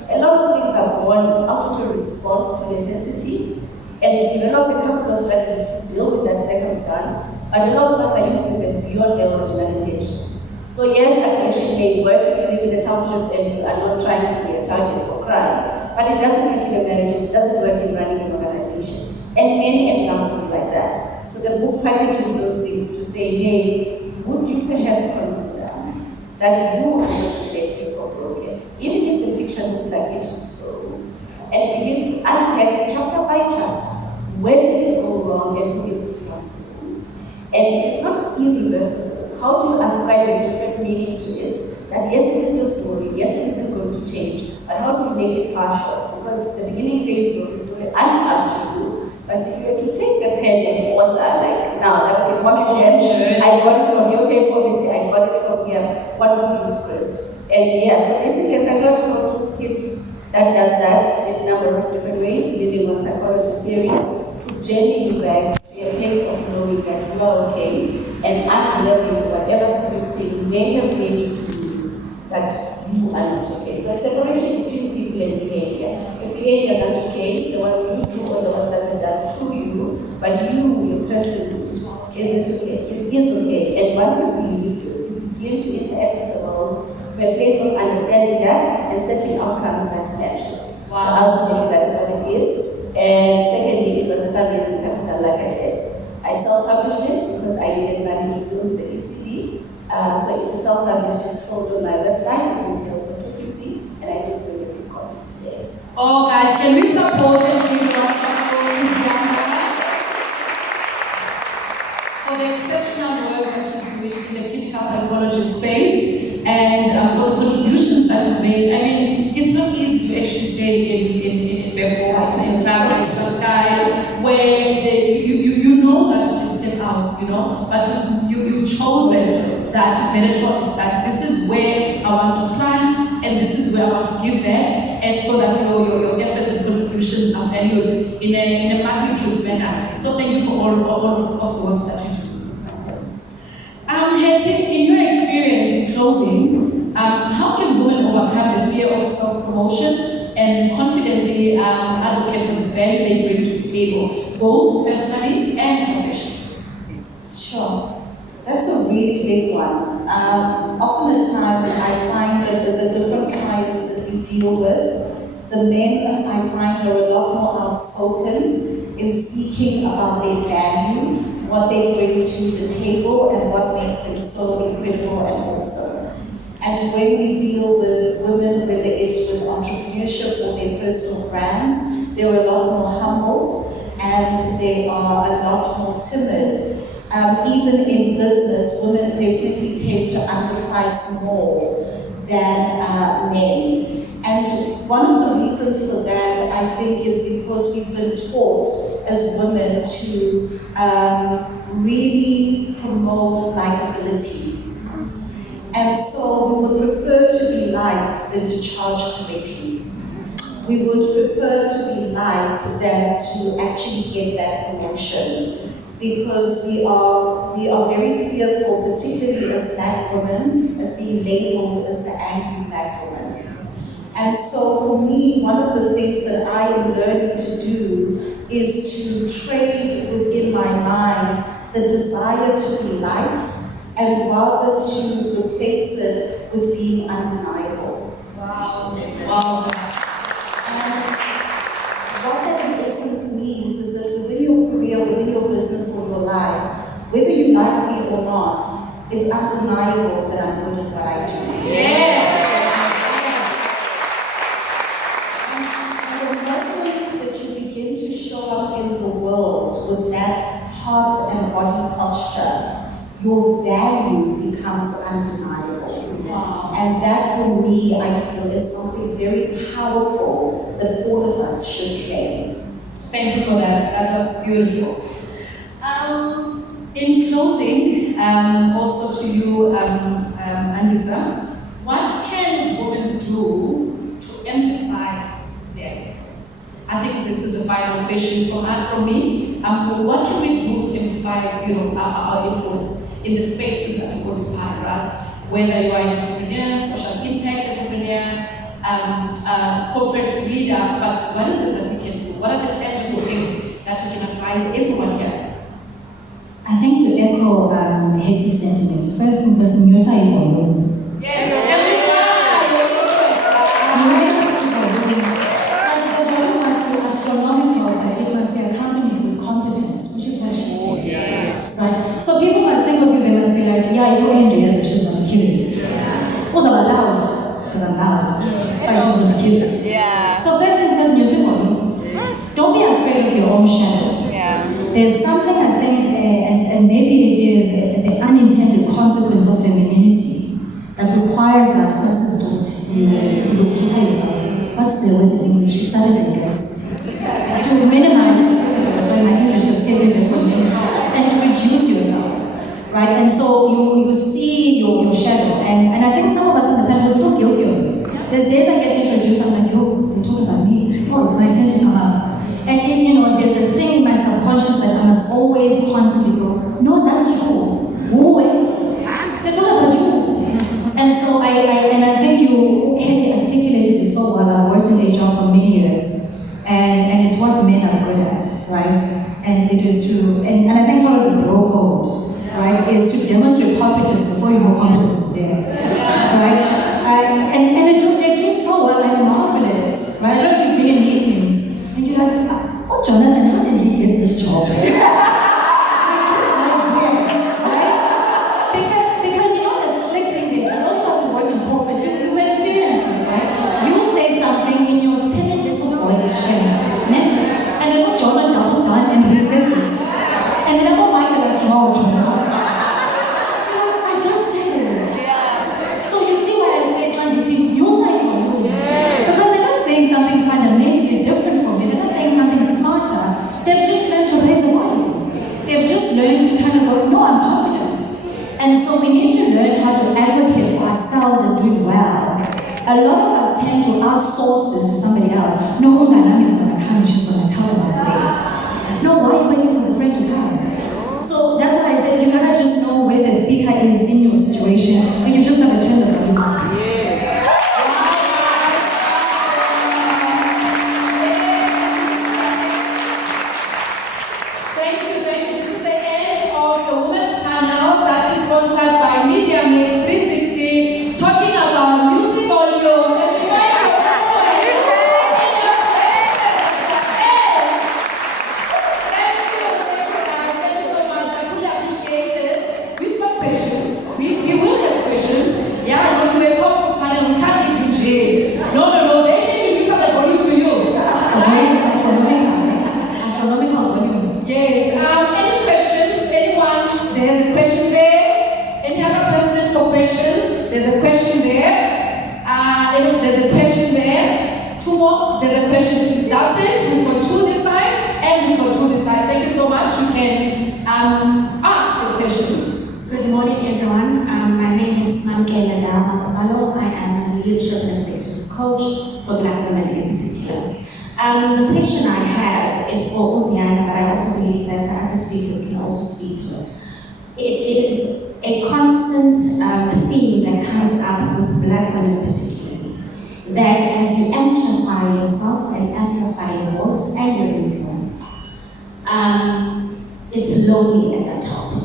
A lot of things are born out of a response to necessity, and we develop a couple of strategies to deal with that circumstance, but a lot of us are using them beyond their original intention. So yes, aggression may work if you live in a township and you are not trying to be a target for crime, but it doesn't work in a marriage, it doesn't work in running an organization. And many examples like that. So the book packages those things to say, hey, would you perhaps consider that you are not defective or broken, even if the picture looks like it is so, and begin to unpack chapter by chapter, where did it go wrong and who is responsible? And it's not irreversible. How do you ascribe a different meaning to it? That yes, it is your story, yes, it isn't going to change, but how do you make it partial? Because the beginning phases of the story aren't up to you. But if you were to take the pen and author, like now, that okay, one pen, I got it from your paper committee, I got it from here, what would you script? And yes, basically a psychological toolkit that does that in a number of different ways, using on psychology theories to journey you back to a place of knowing that you are okay and unlearning whatever scripting may have made you do that you are not okay. So a separation between people and behavior. If behavior is not okay, the ones you do or the ones that are done to you, but you, your person, isn't okay, is okay. And once you believe this, you begin to interact with the world from a place of understanding that and setting outcomes that matches. Wow. So ultimately, that is what it is. And secondly, it was a fundraising capital, like I said. I self-published it because I needed money to build the ECD. So it is self-published, it's sold on my website, it retails for $250, and I did bring a few copies today. Oh, guys, can we support and give a for the exceptional work that she's doing in the clinical psychology space and for the contributions that you've made? I mean, it's not easy to actually stay in Beko, in Tara, in Sky, where you know that you can step out, you know, but you've chosen that better choice, that this is where I want to plant and this is where I want to give back, and so that your efforts and contributions are valued in a magnitude manner. So thank you for all of the work that you do. Hetty, in your experience in closing, how can women overcome the fear of self-promotion promotion and confidently advocate for the value they bring to the table, both personally and professionally? Sure. That's a really big one. Often at times I find that the different clients that we deal with, the men I find are a lot more outspoken in speaking about their values, what they bring to the table, and what makes them so incredible and awesome. And when we deal with women, whether it's with entrepreneurship or their personal brands, they're a lot more humble and they are a lot more timid. Even in business, women definitely tend to underprice more than men. And one of the reasons for that, I think, is because we've been taught as women to really promote likability. And so we would prefer to be liked than to charge correctly. We would prefer to be liked than to actually get that promotion. Because we are very fearful, particularly as Black women, as being labeled as the angry Black woman. And so for me, one of the things that I am learning to do is to trade within my mind the desire to be liked and rather to replace it with being undeniable. Wow. Wow. And what that in essence means is that within your career, within your business or your life, whether you like me or not, it's undeniable that I'm good at what I do. Yes. And the moment that you begin to show up in the world with that heart and body posture, your value becomes undeniable. Wow. And that for me, I feel, is something very powerful that all of us should claim. Thank you for that. That was beautiful. In closing, also to you, Anissa, what can women do to amplify their influence? I think this is a final question from me. What can we do to amplify, our influence in the spaces that we occupy, right? Whether you are an entrepreneur, social impact entrepreneur, corporate leader, but what is it that we can do? What are the tangible things that we can advise everyone here? I think to echo Hetty's sentiment, first things first, on your side for women. Yes, everyone! The volume must be astronomical, that it must be accompanied with competence, which is what she said. Yes. Right? So people must think of you, they must be like, yeah, if you're Andrea, so she's not cute. Was I'm loud, because I'm loud, but she's not cute. So first things first, music for me. Don't be afraid of your own shadow. There's something I think, and maybe it is the unintended consequence of femininity that requires us first to tell yourself, what's the word in English? It's Saturday, guys. To minimize, sorry, my English is getting a bit confused, and to reduce yourself, right? And so you see your shadow, and I think some of us on the panel are so guilty of it. There's days I get introduced, I'm like, yo, you're talking about me. Oh, it's my turn to come up. And there's a thing in my subconscious that I must always constantly go, no, that's you. Go away. They're talking about you. And so I think you articulated it so well. I've worked in HR for many years. And it's what men are good at, right? And it is to, and I think part of the bro code, right, is to demonstrate competence before you know competence is there. Right? And they do it so well, I marvel at it. Right? I don't know if you've been in meetings and you're like, oh, Jonathan, how did he get this job? Because you know the slick thing they do, those of us who work in corporate, you experience this, right? You say something in your timid little voice, and then what Jonathan does done and he says it. And then oh my God, oh, Jonathan. I just said it. So you see why I say between your side and you. Because they're not saying something fundamentally different from me. They're not saying something smarter. They've just learned to raise a volume. They've just learned to kind of go, no, I'm competent. And so we need to learn how to advocate for ourselves and do it well. A lot of us tend to outsource this to somebody else. No, Nana is going to come, she's going to tell them I'm late. No, why are you waiting for the friend to come? So that's why I said you gotta just know where the speaker is in your situation, and you just have to turn the volume up. there's a question. That's it. We've got two this side and we've got two this side. Thank you so much. You can ask a question. Good morning, everyone. My name is Mamkela Makapalo. I am a leadership and executive coach for Black women in particular. The question I have is for Uziana, but I also believe that the other speakers can also speak to it. It is a constant theme that comes up with Black women particularly, that as you amplify yourself and amplify your voice and your influence, it's lonely at the top.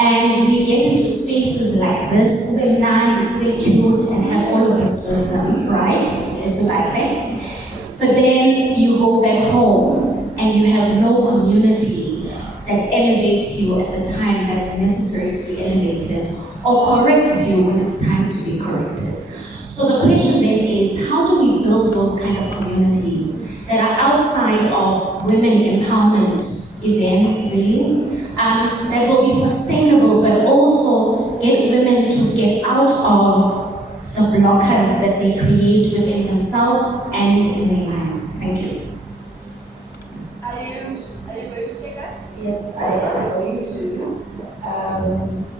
And we get into spaces like this, where nice, very cute, and have all of this wisdom, right? It's like that. But then you go back home and you have no community that elevates you at the time that's necessary to be elevated, or corrects you when it's time to be corrected. So the question then is, how do we build those kind of communities that are outside of women empowerment events, really, that will be sustainable, but also get women to get out of the blockers that they create within themselves and in their lives. Thank you. Are you going to take that? Yes, I am going to.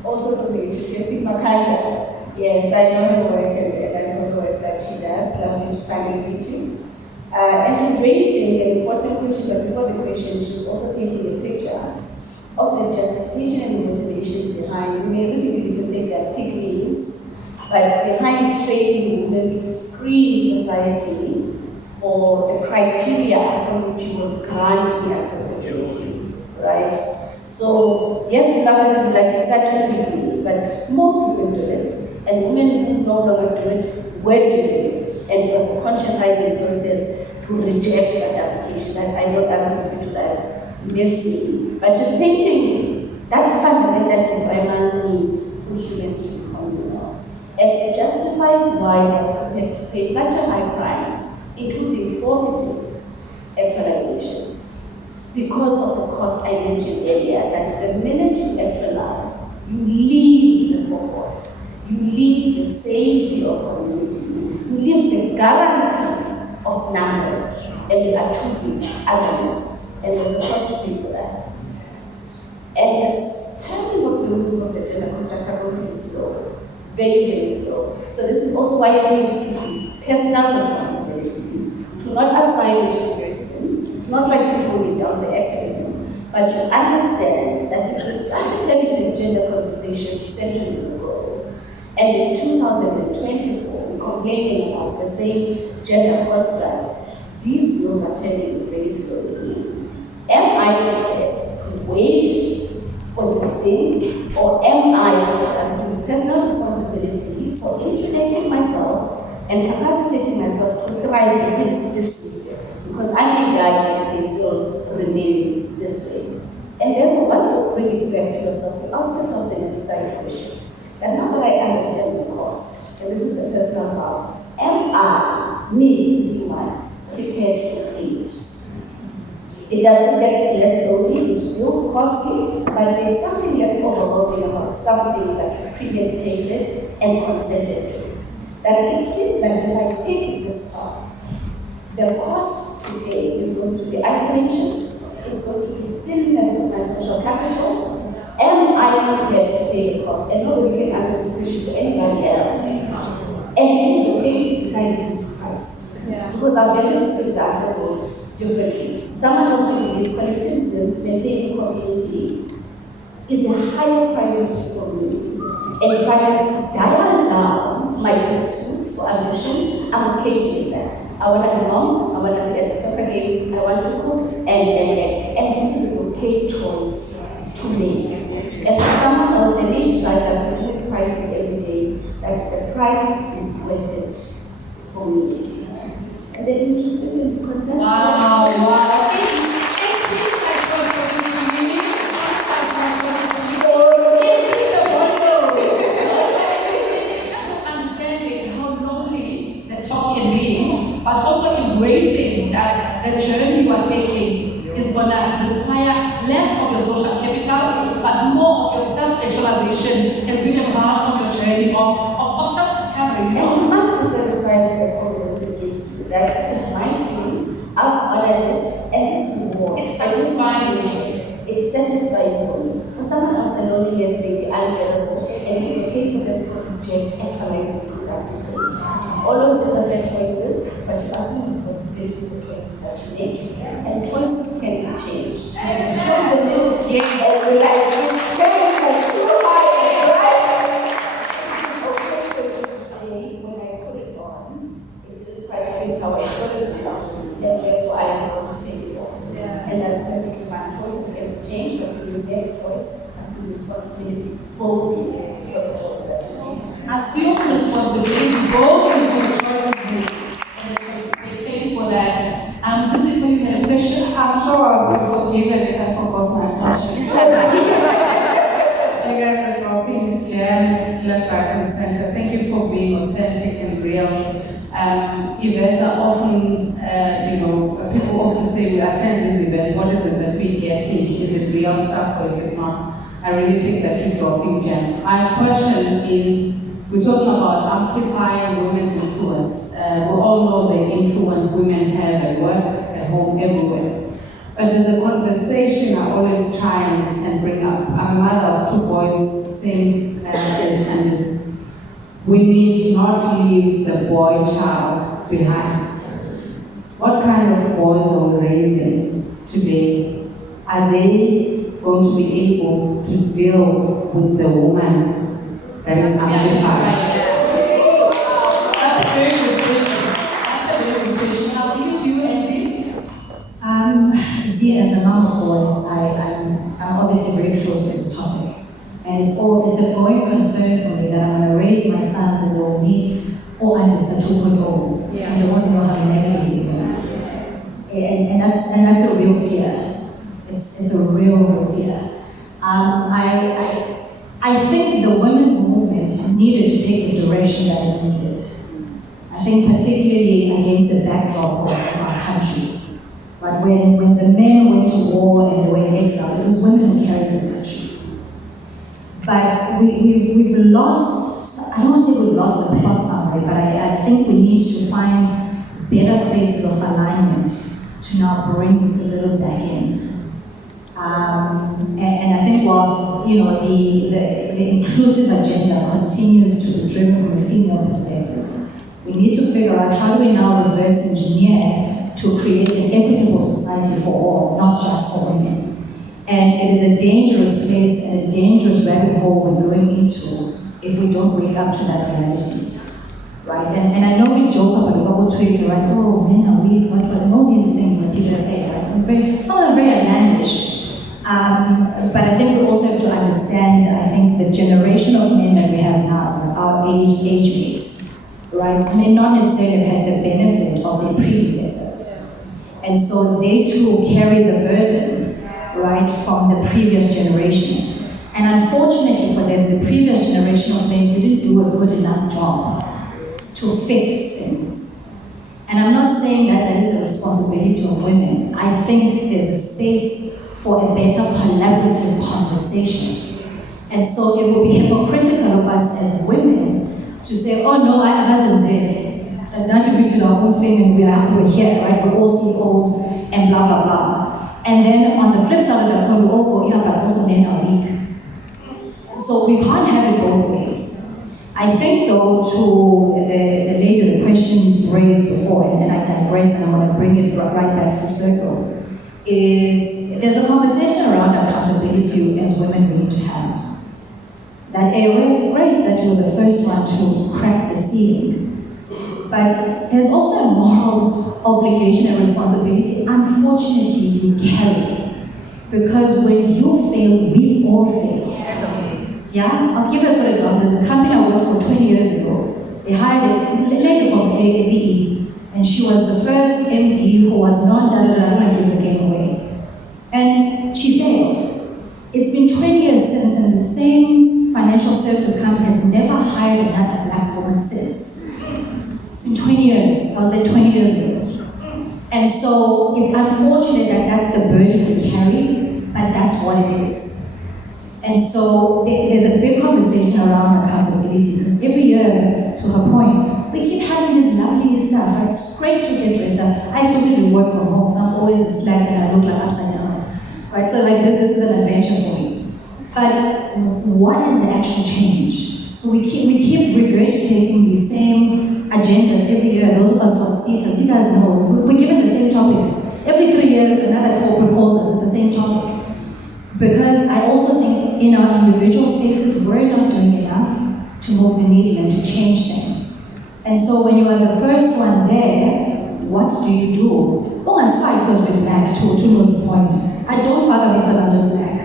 Also for the Institute Makanda. Yes, I know her work and I know the work that she does. Lovely to finally meet you. And she's raising an important question, but before the question, she's also painting a picture of the justification and the motivation behind. We may really just say they're pygmies, but behind training women to screen society for the criteria from which you will grant the acceptability, right? So, yes, we love it like such a pygmy, but most women do it, and women who no longer do it were doing it, and it was a conscientizing process to reject that application. That I know others will do that messy, but just painting that fundamental environmental need for humans to be communal. And it justifies why they are prepared to pay such a high price, including forfeiting actualization, because of the cost I mentioned earlier, that the minute you actualize, you leave the cohort, you leave the safety of community, you leave the guarantee of numbers, and you are choosing others, and there's a cost to pay for that. And as turning of the rules of the gender construct are going to be slow, very, very slow. So this is also why it needs to be personal responsibility, to not assign it to resistance. It's not like you're holding down the activism, but you understand that if we started having the gender conversation centuries ago, and in 2024, we're complaining about the same gender constructs, these wheels are turning very slowly. Am I prepared to wait for this thing, or am I going to assume personal responsibility for insulating myself and capacitating myself to thrive within this system? Because I may die and they still remain this way. And therefore, once you bring it back to yourself, you ask yourself the necessary question. And now that I understand the cost, and this is the personal part, am I, me, human, prepared to pay it? It doesn't get less lonely, it feels costly, but there's something less overwhelming about something that you premeditated and consented to. That it seems like if I take this up, the cost to pay is going to be isolation, it's going to be thinness of my social capital. Am I prepared to pay the cost? And nobody can answer this question to anybody else. And it is okay to decide it is price. Yeah. Because our value systems are settled differently. Someone else saying collectivism, maintaining community, is a higher priority for me. And if I can dial down my pursuits for ambition, I'm okay doing that. I want to belong, I want to be at the soccer game, I want to cook, and this is an okay choice to make. And for someone else, they may decide that we put prices every day, that the price is worth it for me. And then you just sit and consent. Wow. It seems like for me, it is the bundle. Just understanding how lonely the talk can be, but also embracing that the journey you are taking is going to require less of your social capital, but more of your self-actualization as you embark on your journey of self-discovery. And you must be satisfied with the progress it gives you. that it is my dream, I've honored it, and this is war. It's satisfying. It's satisfying for me. For someone else, the loneliness may be unbearable, and it's okay for them to project actualizing productively. All of these are their choices, but you assume responsibility for choices that you make, and choices can be changed. Choice a little change, and we like to change the too high and right. Okay, for you to say, when I put it on, it is quite fit how I put it on, and therefore I am going to take it off. And that's perfectly fine. Choices can be changed, but when you make a choice, assume responsibility boldly for the choice that you make. Assume responsibility boldly for the choices you make. And thank you for that. Sissy, you had a question? I'm sure I'll be forgiven if I forgot my question. You guys are dropping gems left, right, and center. Thank you for being authentic and real. Events are often, people often say we attend these events. What is it that we're getting? Is it real stuff or is it not? I really think that you're dropping gems. My question is, we're talking about amplifying women's influence. We all know the influence women have at work, at home, everywhere. But there's a conversation I always try and bring up. I'm a mother of 2 boys, same and we need not leave the boy child behind. What kind of boys are we raising today? Are they going to be able to deal with the woman that is amplified? That's a very good question. I'll give it to you, Andy. See, as a mom of boys, I'm obviously very close to this topic. And it's a growing concern for me that I'm going to raise my sons and they'll meet or under such a 2.0. And they won't know how to navigate it. And that's a real fear. It's a real fear. I think the women's movement needed to take the direction that it needed. I think particularly against the backdrop of our country. But when the men went to war and they were in exile, it was women who carried this country. But we've lost, I don't want to say we've lost the plot somewhere, but I think we need to find better spaces of alignment to now bring this a little back in. And I think whilst the inclusive agenda continues to be driven from a female perspective, we need to figure out how do we now reverse engineer to create an equitable society for all, not just for women. And it is a dangerous place and a dangerous rabbit hole we're going into if we don't wake up to that reality. Right? And I know we joke about Twitter, right? Oh, men are weak, what, and all these things that people say, right? Some of them are very outlandish. But I think we also have to understand, I think the generation of men that we have now, so our age mates, right, may not necessarily have had the benefit of their predecessors. And so they too carry the burden, right, from the previous generation. And unfortunately for them, the previous generation of men didn't do a good enough job to fix things. And I'm not saying that that is a responsibility of women. I think there's a space for a better collaborative conversation. And so it will be hypocritical of us as women to say, oh no, I wasn't there. And not to be to our own thing and we're here, right? We're all CEOs and blah, blah, blah. And then on the flip side of that coin, we all go, yeah, but also men are weak. So we can't have it both ways. I think though, to the question raised before, and I digress and I want to bring it right back full circle, is there's a conversation around accountability as women we need to have. That grace that you were the first one to crack the ceiling. But there's also a moral obligation and responsibility, unfortunately, you carry. Because when you fail, we all fail. Yeah? I'll give you a good example. There's a company I worked for 20 years ago. They hired a lady from ABE, and she was the first MD who was not I don't want to give the game away. And she failed. It's been 20 years since, and the same financial services company has never hired another black woman since. It's been 20 years. I was there 20 years ago. And so it's unfortunate that that's the burden we carry, but that's what it is. And so there's a big conversation around accountability, because every year, to her point, we keep having this lovely stuff. right? It's great to get dressed up. I typically work from home, so I'm always in slacks and I look like upside down, right? So like this is an adventure for me. But what is the actual change? So we keep regurgitating these same agendas every year. Those of us who are speakers, you guys know, we're given the same topics. Every 3 years, another corporate calls us, it's the same topic. Because I also think in our individual spaces, we're not doing enough to move the needle and to change things. And so when you are the first one there, what do you do? Oh, it's fine because we're black, to No's point. I don't father because I'm just black.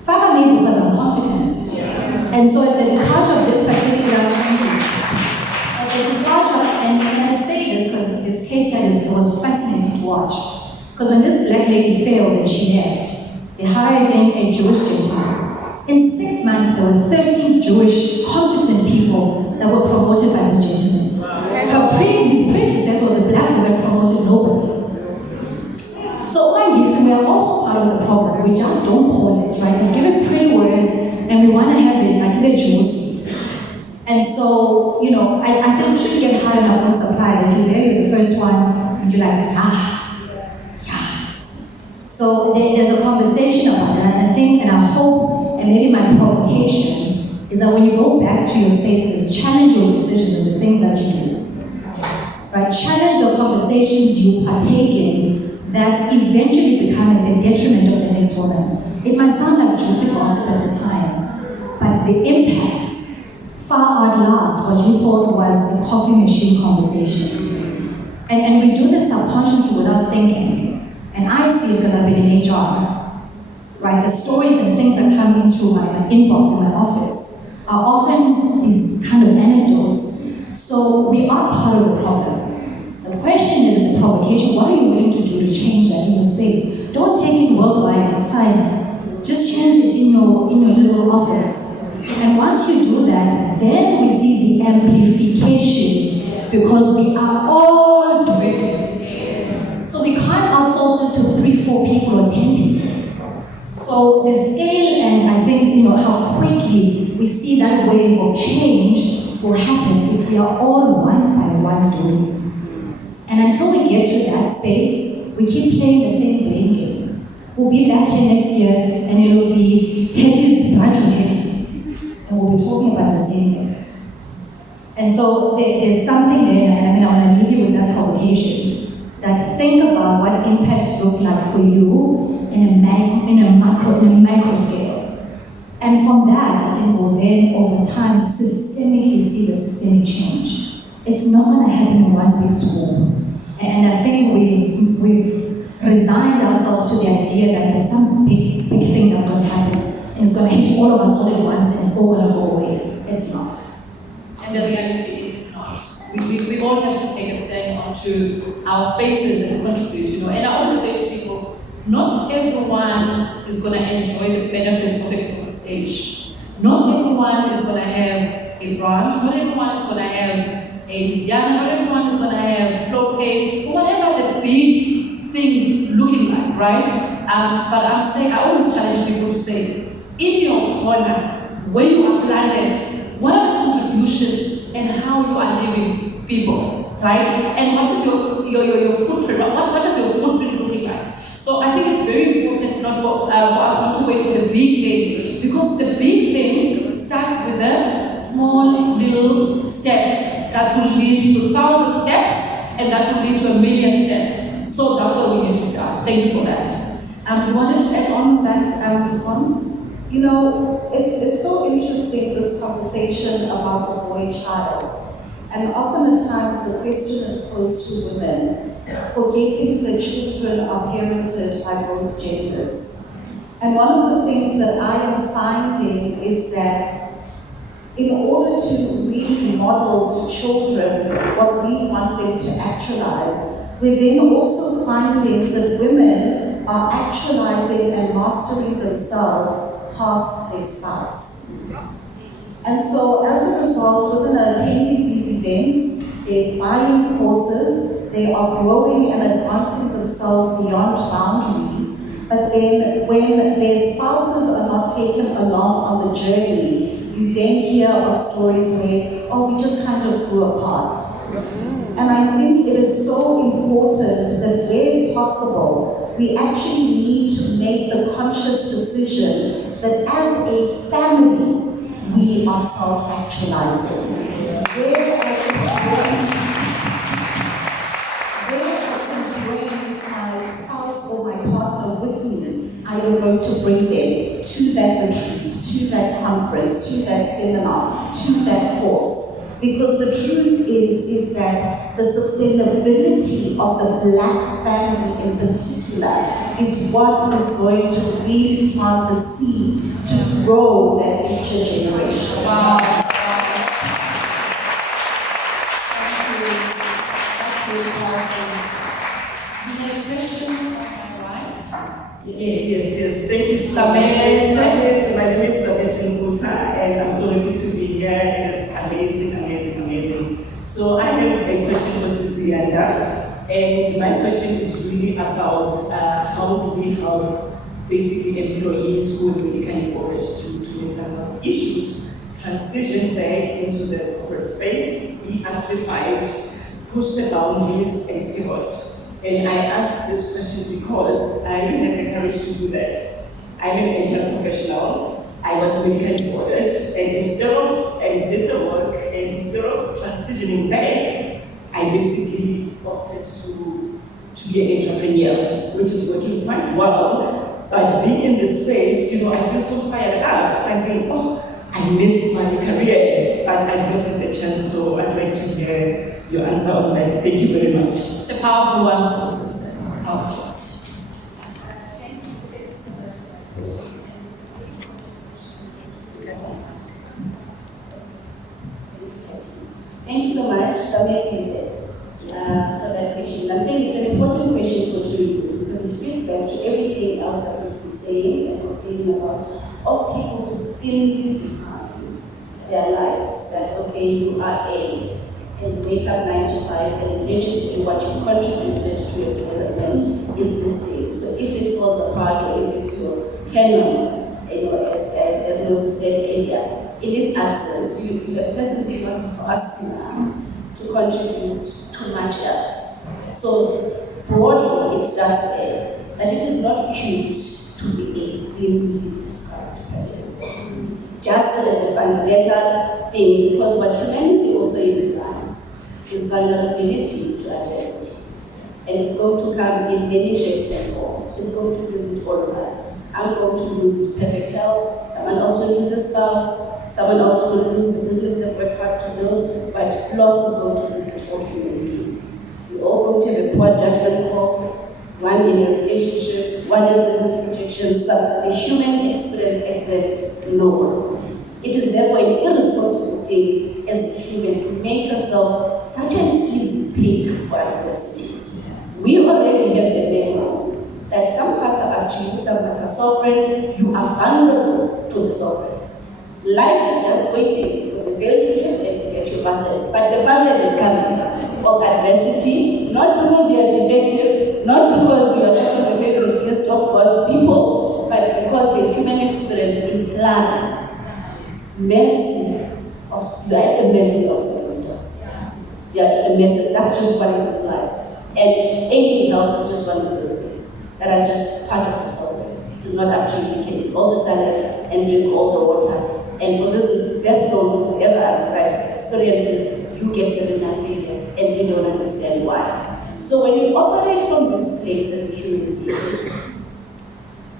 Father me because I'm competent. And so at the departure of this particular and I say this because this case study was fascinating to watch. Because when this black lady failed and she left, they hired in a Jewish gentleman. In 6 months, there were 13 Jewish competent people that were promoted by this gentleman. His predecessor was a black woman promoted nobody. So we are also part of the problem. We just don't call it, right? We give it pretty words and we want to have it like the juicy. And so, you know, I think we should get high on our own supply. That you're there, you're the first one, and you're like, yeah. So there's a conversation about that, and I think, and I hope, and maybe my provocation, is that when you go back to your spaces, challenge your decisions and the things that you do. Right? Challenge the conversations you partake in that eventually become at the detriment of the next woman. It might sound like juicy gossip at the time, but the impacts far outlast what you thought was a coffee machine conversation. And we do this subconsciously without thinking. And I see it because I've been in HR. Right? The stories and things that come into my inbox in my office are often these kind of anecdotes. So we are part of the problem. The question is the provocation. What are you willing to do to change that in your space? Don't take it worldwide, it's fine. Just change it in your little office. And once you do that, then we see the amplification because we are all doing it. So we can't outsource this to 3, 4 people or 10 people. So the scale and I think how quickly we see that wave of change will happen if we are all one by one doing it. And until we get to that space, we keep playing the same blame game. We'll be back here next year and it will be Hetty, branch or Hetty. And we'll be talking about the same thing. And so there's something there, and I want to leave you with that provocation, that think about what impacts look like for you in a micro scale. And from that, I think we'll then, over time, systemically see the systemic change. It's not going to happen in one big swoop. And I think we've resigned ourselves to the idea that there's some big thing that's going to happen. And it's going to hit all of us all at once and it's all going to go away. It's not. And the reality is not. We all have to take a stand onto our spaces and contribute, And I always say to people, not everyone is going to enjoy the benefits of a global stage. Not everyone is going to have a branch. Not everyone is going to have a Ziana. Not everyone is going to have flow pace. Whatever the big thing looking like, right? But I'm saying, I always challenge people to say, in your corner, where you are planted, what are the contributions and how you are living people, right? And what is your footprint? What is your footprint looking like? So I think it's very important not for us not to wait for the big thing, because the big thing starts with the small little steps that will lead to 1,000 steps and that will lead to 1,000,000 steps. So that's what we need to start. Thank you for that. You wanted to add on that response? It's so interesting, this conversation about the boy child. And often at times the question is posed to women, forgetting that children are parented by both genders. And one of the things that I am finding is that in order to really model to children what we want them to actualize, we're then also finding that women are actualizing and mastering themselves past their spouse. And so as a result, women are attending these events, they're buying courses, they are growing and advancing themselves beyond boundaries, but then when their spouses are not taken along on the journey, you then hear of stories where, we just kind of grew apart. And I think it is possible, we actually need to make the conscious decision that as a family, we are self-actualizing. Where I can bring my spouse or my partner with me, I am going to bring them to that retreat, to that conference, to that seminar, to that course. Because the truth is that the sustainability of the Black family in particular is what is going to really plant the seed to grow that future generation. Wow. Yes. Thank you so much. My name is Samet, and I'm so happy to be here. It's amazing. So I have a question for Cecilia, and my question is really about how do we help basically employees who are medically exposed to mental health issues transition back into the corporate space, be amplified, push the boundaries, and pivot. And I ask this question because I didn't have the courage to do that. I'm an HR professional. I was medically boarded, and did the work, and instead of transitioning back, I basically opted to be an entrepreneur, which is working quite well. But being in this space, I feel so fired up. I think, I missed my career, but I don't have the chance, so I'd like to hear your answer on that. Thank you very much. It's a powerful answer, sister. It's a powerful answer. Thank you so much, Samet, for that question. I'm saying it's an important question for two reasons, because it fits back to everything else that we've been saying and talking about, of people to thinly define their lives, that, okay, you are A, and wake up 9 to 5 and register what you contributed to your development is this thing. So if it falls apart or if it's your canon, as Moses said earlier, in its absence, the person is not asking to contribute too much else. So broadly, it starts there, that it is not cute to be a thinly described person. Just as a fundamental thing, because what humanity also implies is vulnerability to adversity. And it's going to come in many shapes and forms. It's going to visit all of us. I'm going to lose perfect health, someone else will lose a spouse, someone else will lose the business that we're hard to build, but loss is going to visit all human beings. We all going to have a poor judgment call, one in a relationship, one in business projections. The human experience exists no one. It is therefore an irresponsible thing as a human to make yourself such an easy pick for adversity. We already have the background that some parts are up to you, some parts are sovereign, you are vulnerable to the sovereign. Life is just waiting for the veil to lift and to get your parcel. But the parcel is coming of adversity, not because you are defective, not because you are not on the favorite list of God's people, but because the human experience implies mercy of the mercy of circumstance. Yeah, the mercy, that's just what it implies. And any help is just one of those things that are just part of the sovereign. It is not up to you. You can eat all the salad and drink all the water. And for this, it's best known whoever ascribes experiences, you get the renal failure, and we don't understand why. So when you operate from this place as a human being,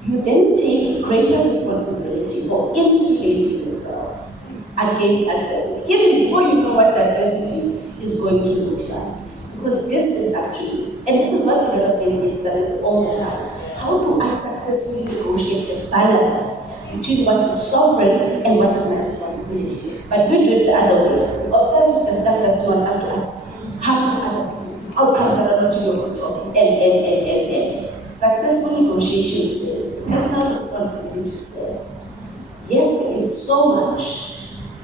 you then take greater responsibility for insulating yourself against adversity, even before you know what the adversity is going to look like. Because this is actually, and this is what development studies all the time. How do I successfully negotiate the balance between what is sovereign and what is my responsibility? But we do it the other way. We obsess with the stuff that's not up to us. Outcomes that are not in your control. And. Successful negotiation says, personal responsibility says, yes, there is so much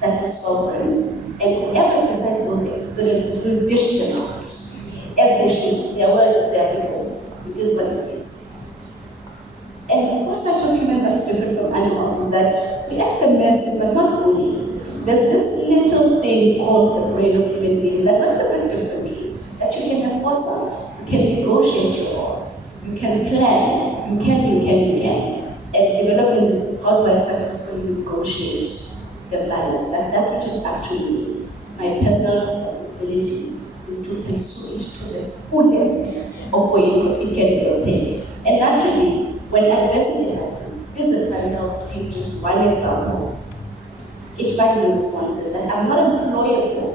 that is sovereign, and whoever decides those experiences will dish them out, as they should. Their word of their people. It is what it is. And the first type of human that's different from animals is that we act the mercy, but not fully. There's this little thing called the brain of human beings that works a bit differently, that you can have foresight, you can negotiate your odds. can plan, you can. And development is how do I successfully negotiate the balance. And that which is actually my personal responsibility is to pursue it to the fullest of where it can be obtained. And naturally, when adversity happens, this is kind of just one example. It finds a responses that I'm not employable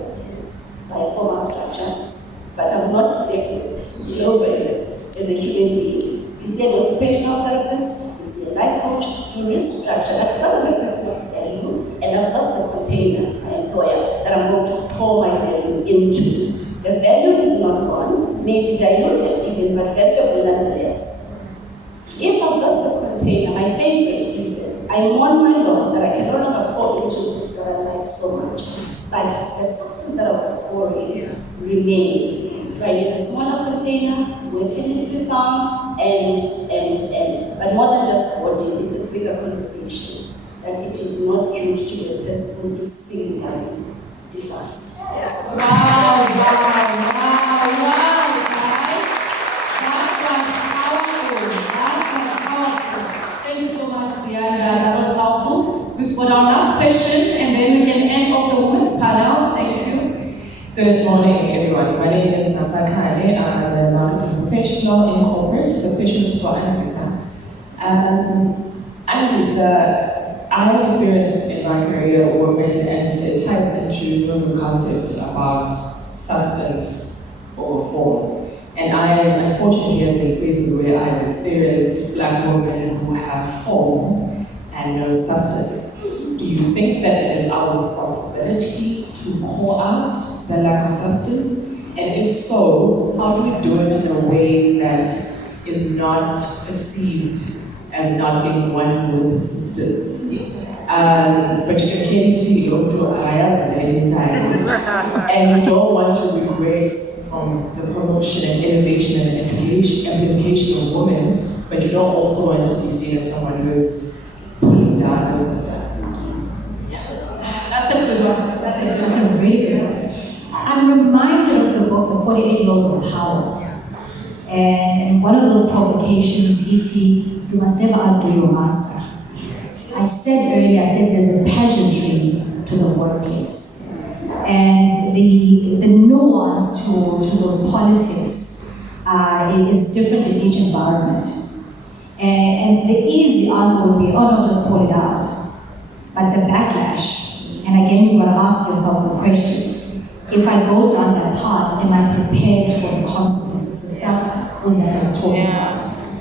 by a formal structure, but I'm not affected globally as a human being. You see an occupational therapist, you see a life coach, you restructure that because of a personal value, and I've lost a container, my employer, that I'm going to pour my value into. The value is not gone, maybe diluted even, but valuable nonetheless. If I've lost the container, my favorite even, I mourn my loss that I can no longer pour into this that I like so much. But the substance that I was pouring remains. Right in a smaller container, within it be found, but more than just hoarding, it's a bigger conversation that it is not huge to the person who is singly defined. Yes. Wow, guys. That was powerful. Thank you so much, Siana. That was powerful. We've got our last question, and then we can end off the women's panel. Thank you. Good morning, everyone. My name is Nasa Kane. I'm a marketing professional in corporate, a specialist for Amplifying. I have experienced in my career women, and it ties into Rose's concept about substance or form. And I am unfortunately in the spaces where I have experienced Black women who have form and no substance. Do you think that it is our responsibility to call out the lack of substance? And if so, how do we do it in a way that is not perceived as not being one with persistence? But you can clearly see you don't do and you don't want to regress from the promotion and innovation and amplification of women, but you don't also want to be seen as someone who is pulling down the system. That's a good one. That's a really good one. I'm reminded of the book, The 48 Laws of Power. And one of those provocations, E.T., you must never outdo your master. I said earlier, there's a pageantry to the workplace. And the nuance to those politics is different in each environment. And the easy answer would be, oh no, just pull it out. But the backlash, and again, you've got to ask yourself the question, if I go down that path, am I prepared for the consequences, the stuff was that I was talking about?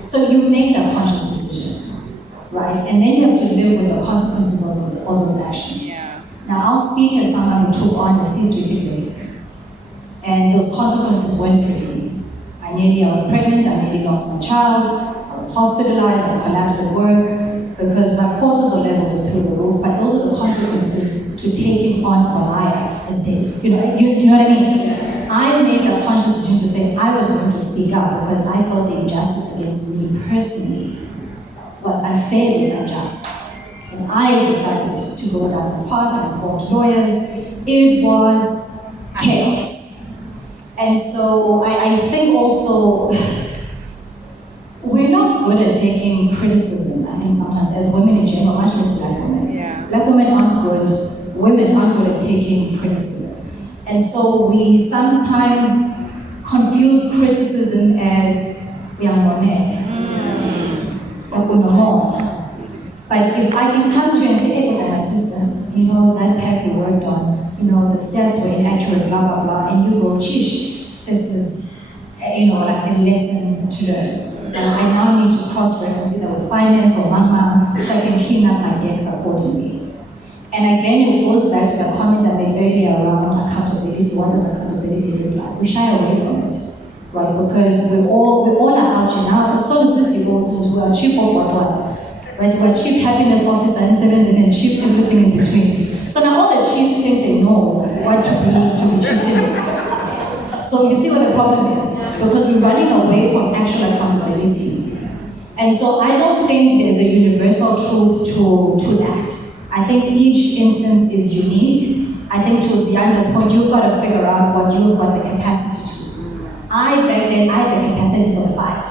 So you make that conscious decision, right? And then you have to live with the consequences of all those actions. Now, I'll speak as someone who took on the C-suite executive, and those consequences weren't pretty. I was pregnant, I nearly lost my child, I was hospitalized, I collapsed at work, because my cortisol levels were through the roof, but those are the consequences to taking on Goliath as they, do you know what I mean? I made a conscious decision to say I was going to speak up because I felt the injustice against me personally was unfair, was unjust. And I decided to go down the path and informed lawyers. It was chaos. And so I think also, we're not good at taking criticism, I think sometimes, as women in general, much less Black women. Black women aren't good, women aren't good at taking criticism. And so we sometimes confuse criticism as, but if I can come to you and say, hey, my sister, that pack we worked on, the stats were inaccurate, blah, blah, blah, and you go, chish, this is, like a lesson to learn. I now need to cross-reference either with finance or mama, so I can clean up my decks accordingly. And again, it goes back to the comment I made earlier around accountability. What does accountability look like? We shy away from it, right? Because we all are out here now. So does this also, we are chief of what? Right? We're chief happiness officer and 17 and chief everything in between. So now all the chiefs think they know what to be chiefs. So you see what the problem is, because we're running away from actual accountability. And so I don't think there's a universal truth to that. I think each instance is unique. I think to Ziana's point, you've got to figure out what you've got the capacity to. Back then, I had the capacity for the fight.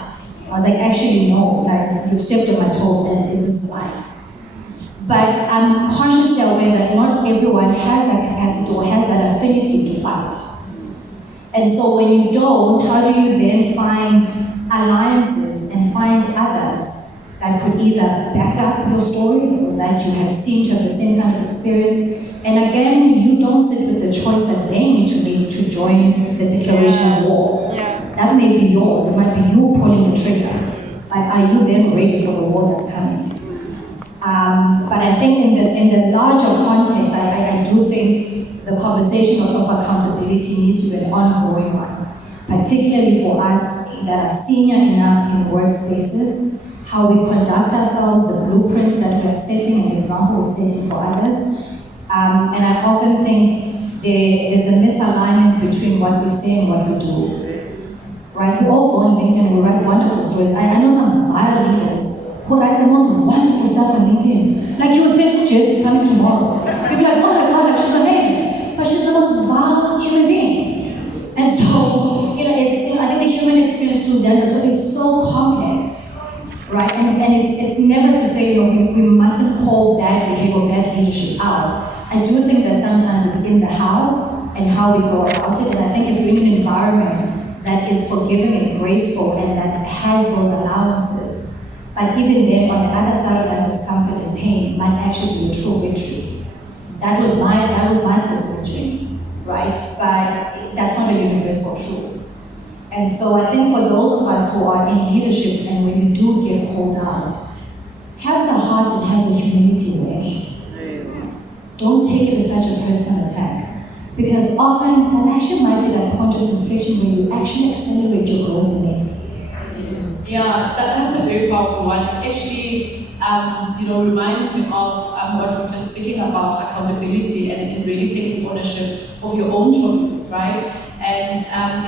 I was like, actually, no, like, you've stepped on my toes and it was right. But I'm consciously aware that not everyone has that capacity or has that affinity to fight. And so when you don't, how do you then find alliances and find others that could either back up your story or that you have seen to have the same kind of experience? And again, you don't sit with the choice that they need to make to join the declaration of war. That may be yours, it might be you pulling the trigger. Like, are you then ready for the war that's coming? But I think in the larger context, I do think the conversation of accountability needs to be an ongoing one, particularly for us that are senior enough in workspaces, how we conduct ourselves, the blueprint that we are setting, and the example we're setting for others. And I often think there's a misalignment between what we say and what we do. Right? We all go on LinkedIn and we write wonderful stories. I know some viral leaders who write the most wonderful stuff on LinkedIn. Like, you would think Jess is coming tomorrow. You'd be like, oh my God, she's amazing. But she's the most vile human being. And so, I think the human experience through gender is so complex. Right? And it's never to say, we mustn't call bad behavior, bad leadership out. I do think that sometimes it's in the how and how we go about it. And I think if you're in an environment that is forgiving and graceful and that has those allowances, but even then, on the other side of that discomfort and pain, might actually be a true victory. That was my specific journey, right? But that's not a universal truth. And so I think for those of us who are in leadership, and when you do get called out, have the heart and have the humility with. Don't take it as such a personal attack. Because often, that actually might be that point of inflection where you actually accelerate your growth in it. Yeah, that's a very powerful one. It actually, reminds me of what we were just speaking about, accountability and really taking ownership of your own choices, right? And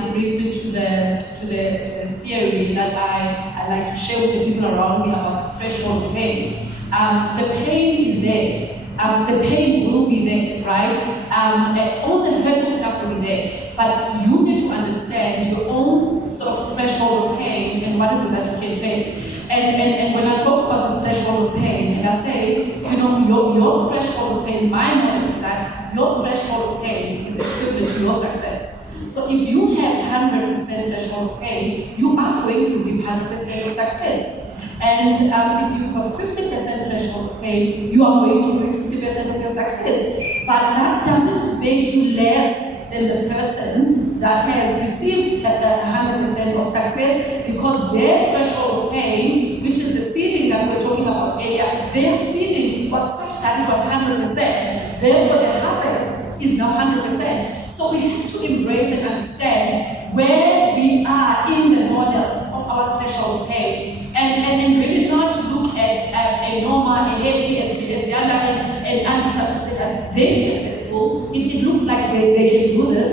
it brings me to the theory that I like to share with the people around me about the threshold of pain. The pain is there. The pain will be there, right? All the hurtful stuff will be there. But you need to understand your own sort of threshold of pain and what is it that you can take. And when I talk about this threshold of pain, and I say, your threshold of pain, my knowledge is that your threshold of pain is equivalent to your success. So if you have 100% threshold of pain, you are going to be 100% of success. And if you've got 50% threshold of pain, you are going to be 50% of your success. But that doesn't make you less than the person that has received 100% of success, because their threshold of pain, which is the seeding that we're talking about earlier, their seeding was such that it was 100%. Therefore, the harvest is now 100%. So we have to embrace and understand where we are in the model of our threshold of pain. And really not look at a Norma, a Hetty, as Yana, and Anissa to say that they're successful. It looks like they can do this.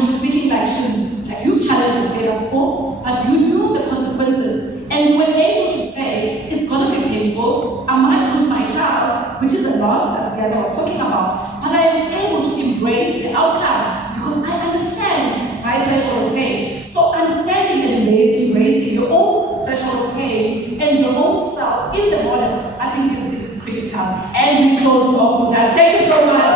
She's speaking like you've challenged the status quo, but you knew the consequences. And you were able to say, it's going to be painful, I might lose my child, which is a loss that Yana was talking about, but I am able to embrace the outcome because I understand my threshold of pain. So understanding and embracing your own threshold of pain and your own self in the model, I think this is critical. And we close off with that. Thank you so much.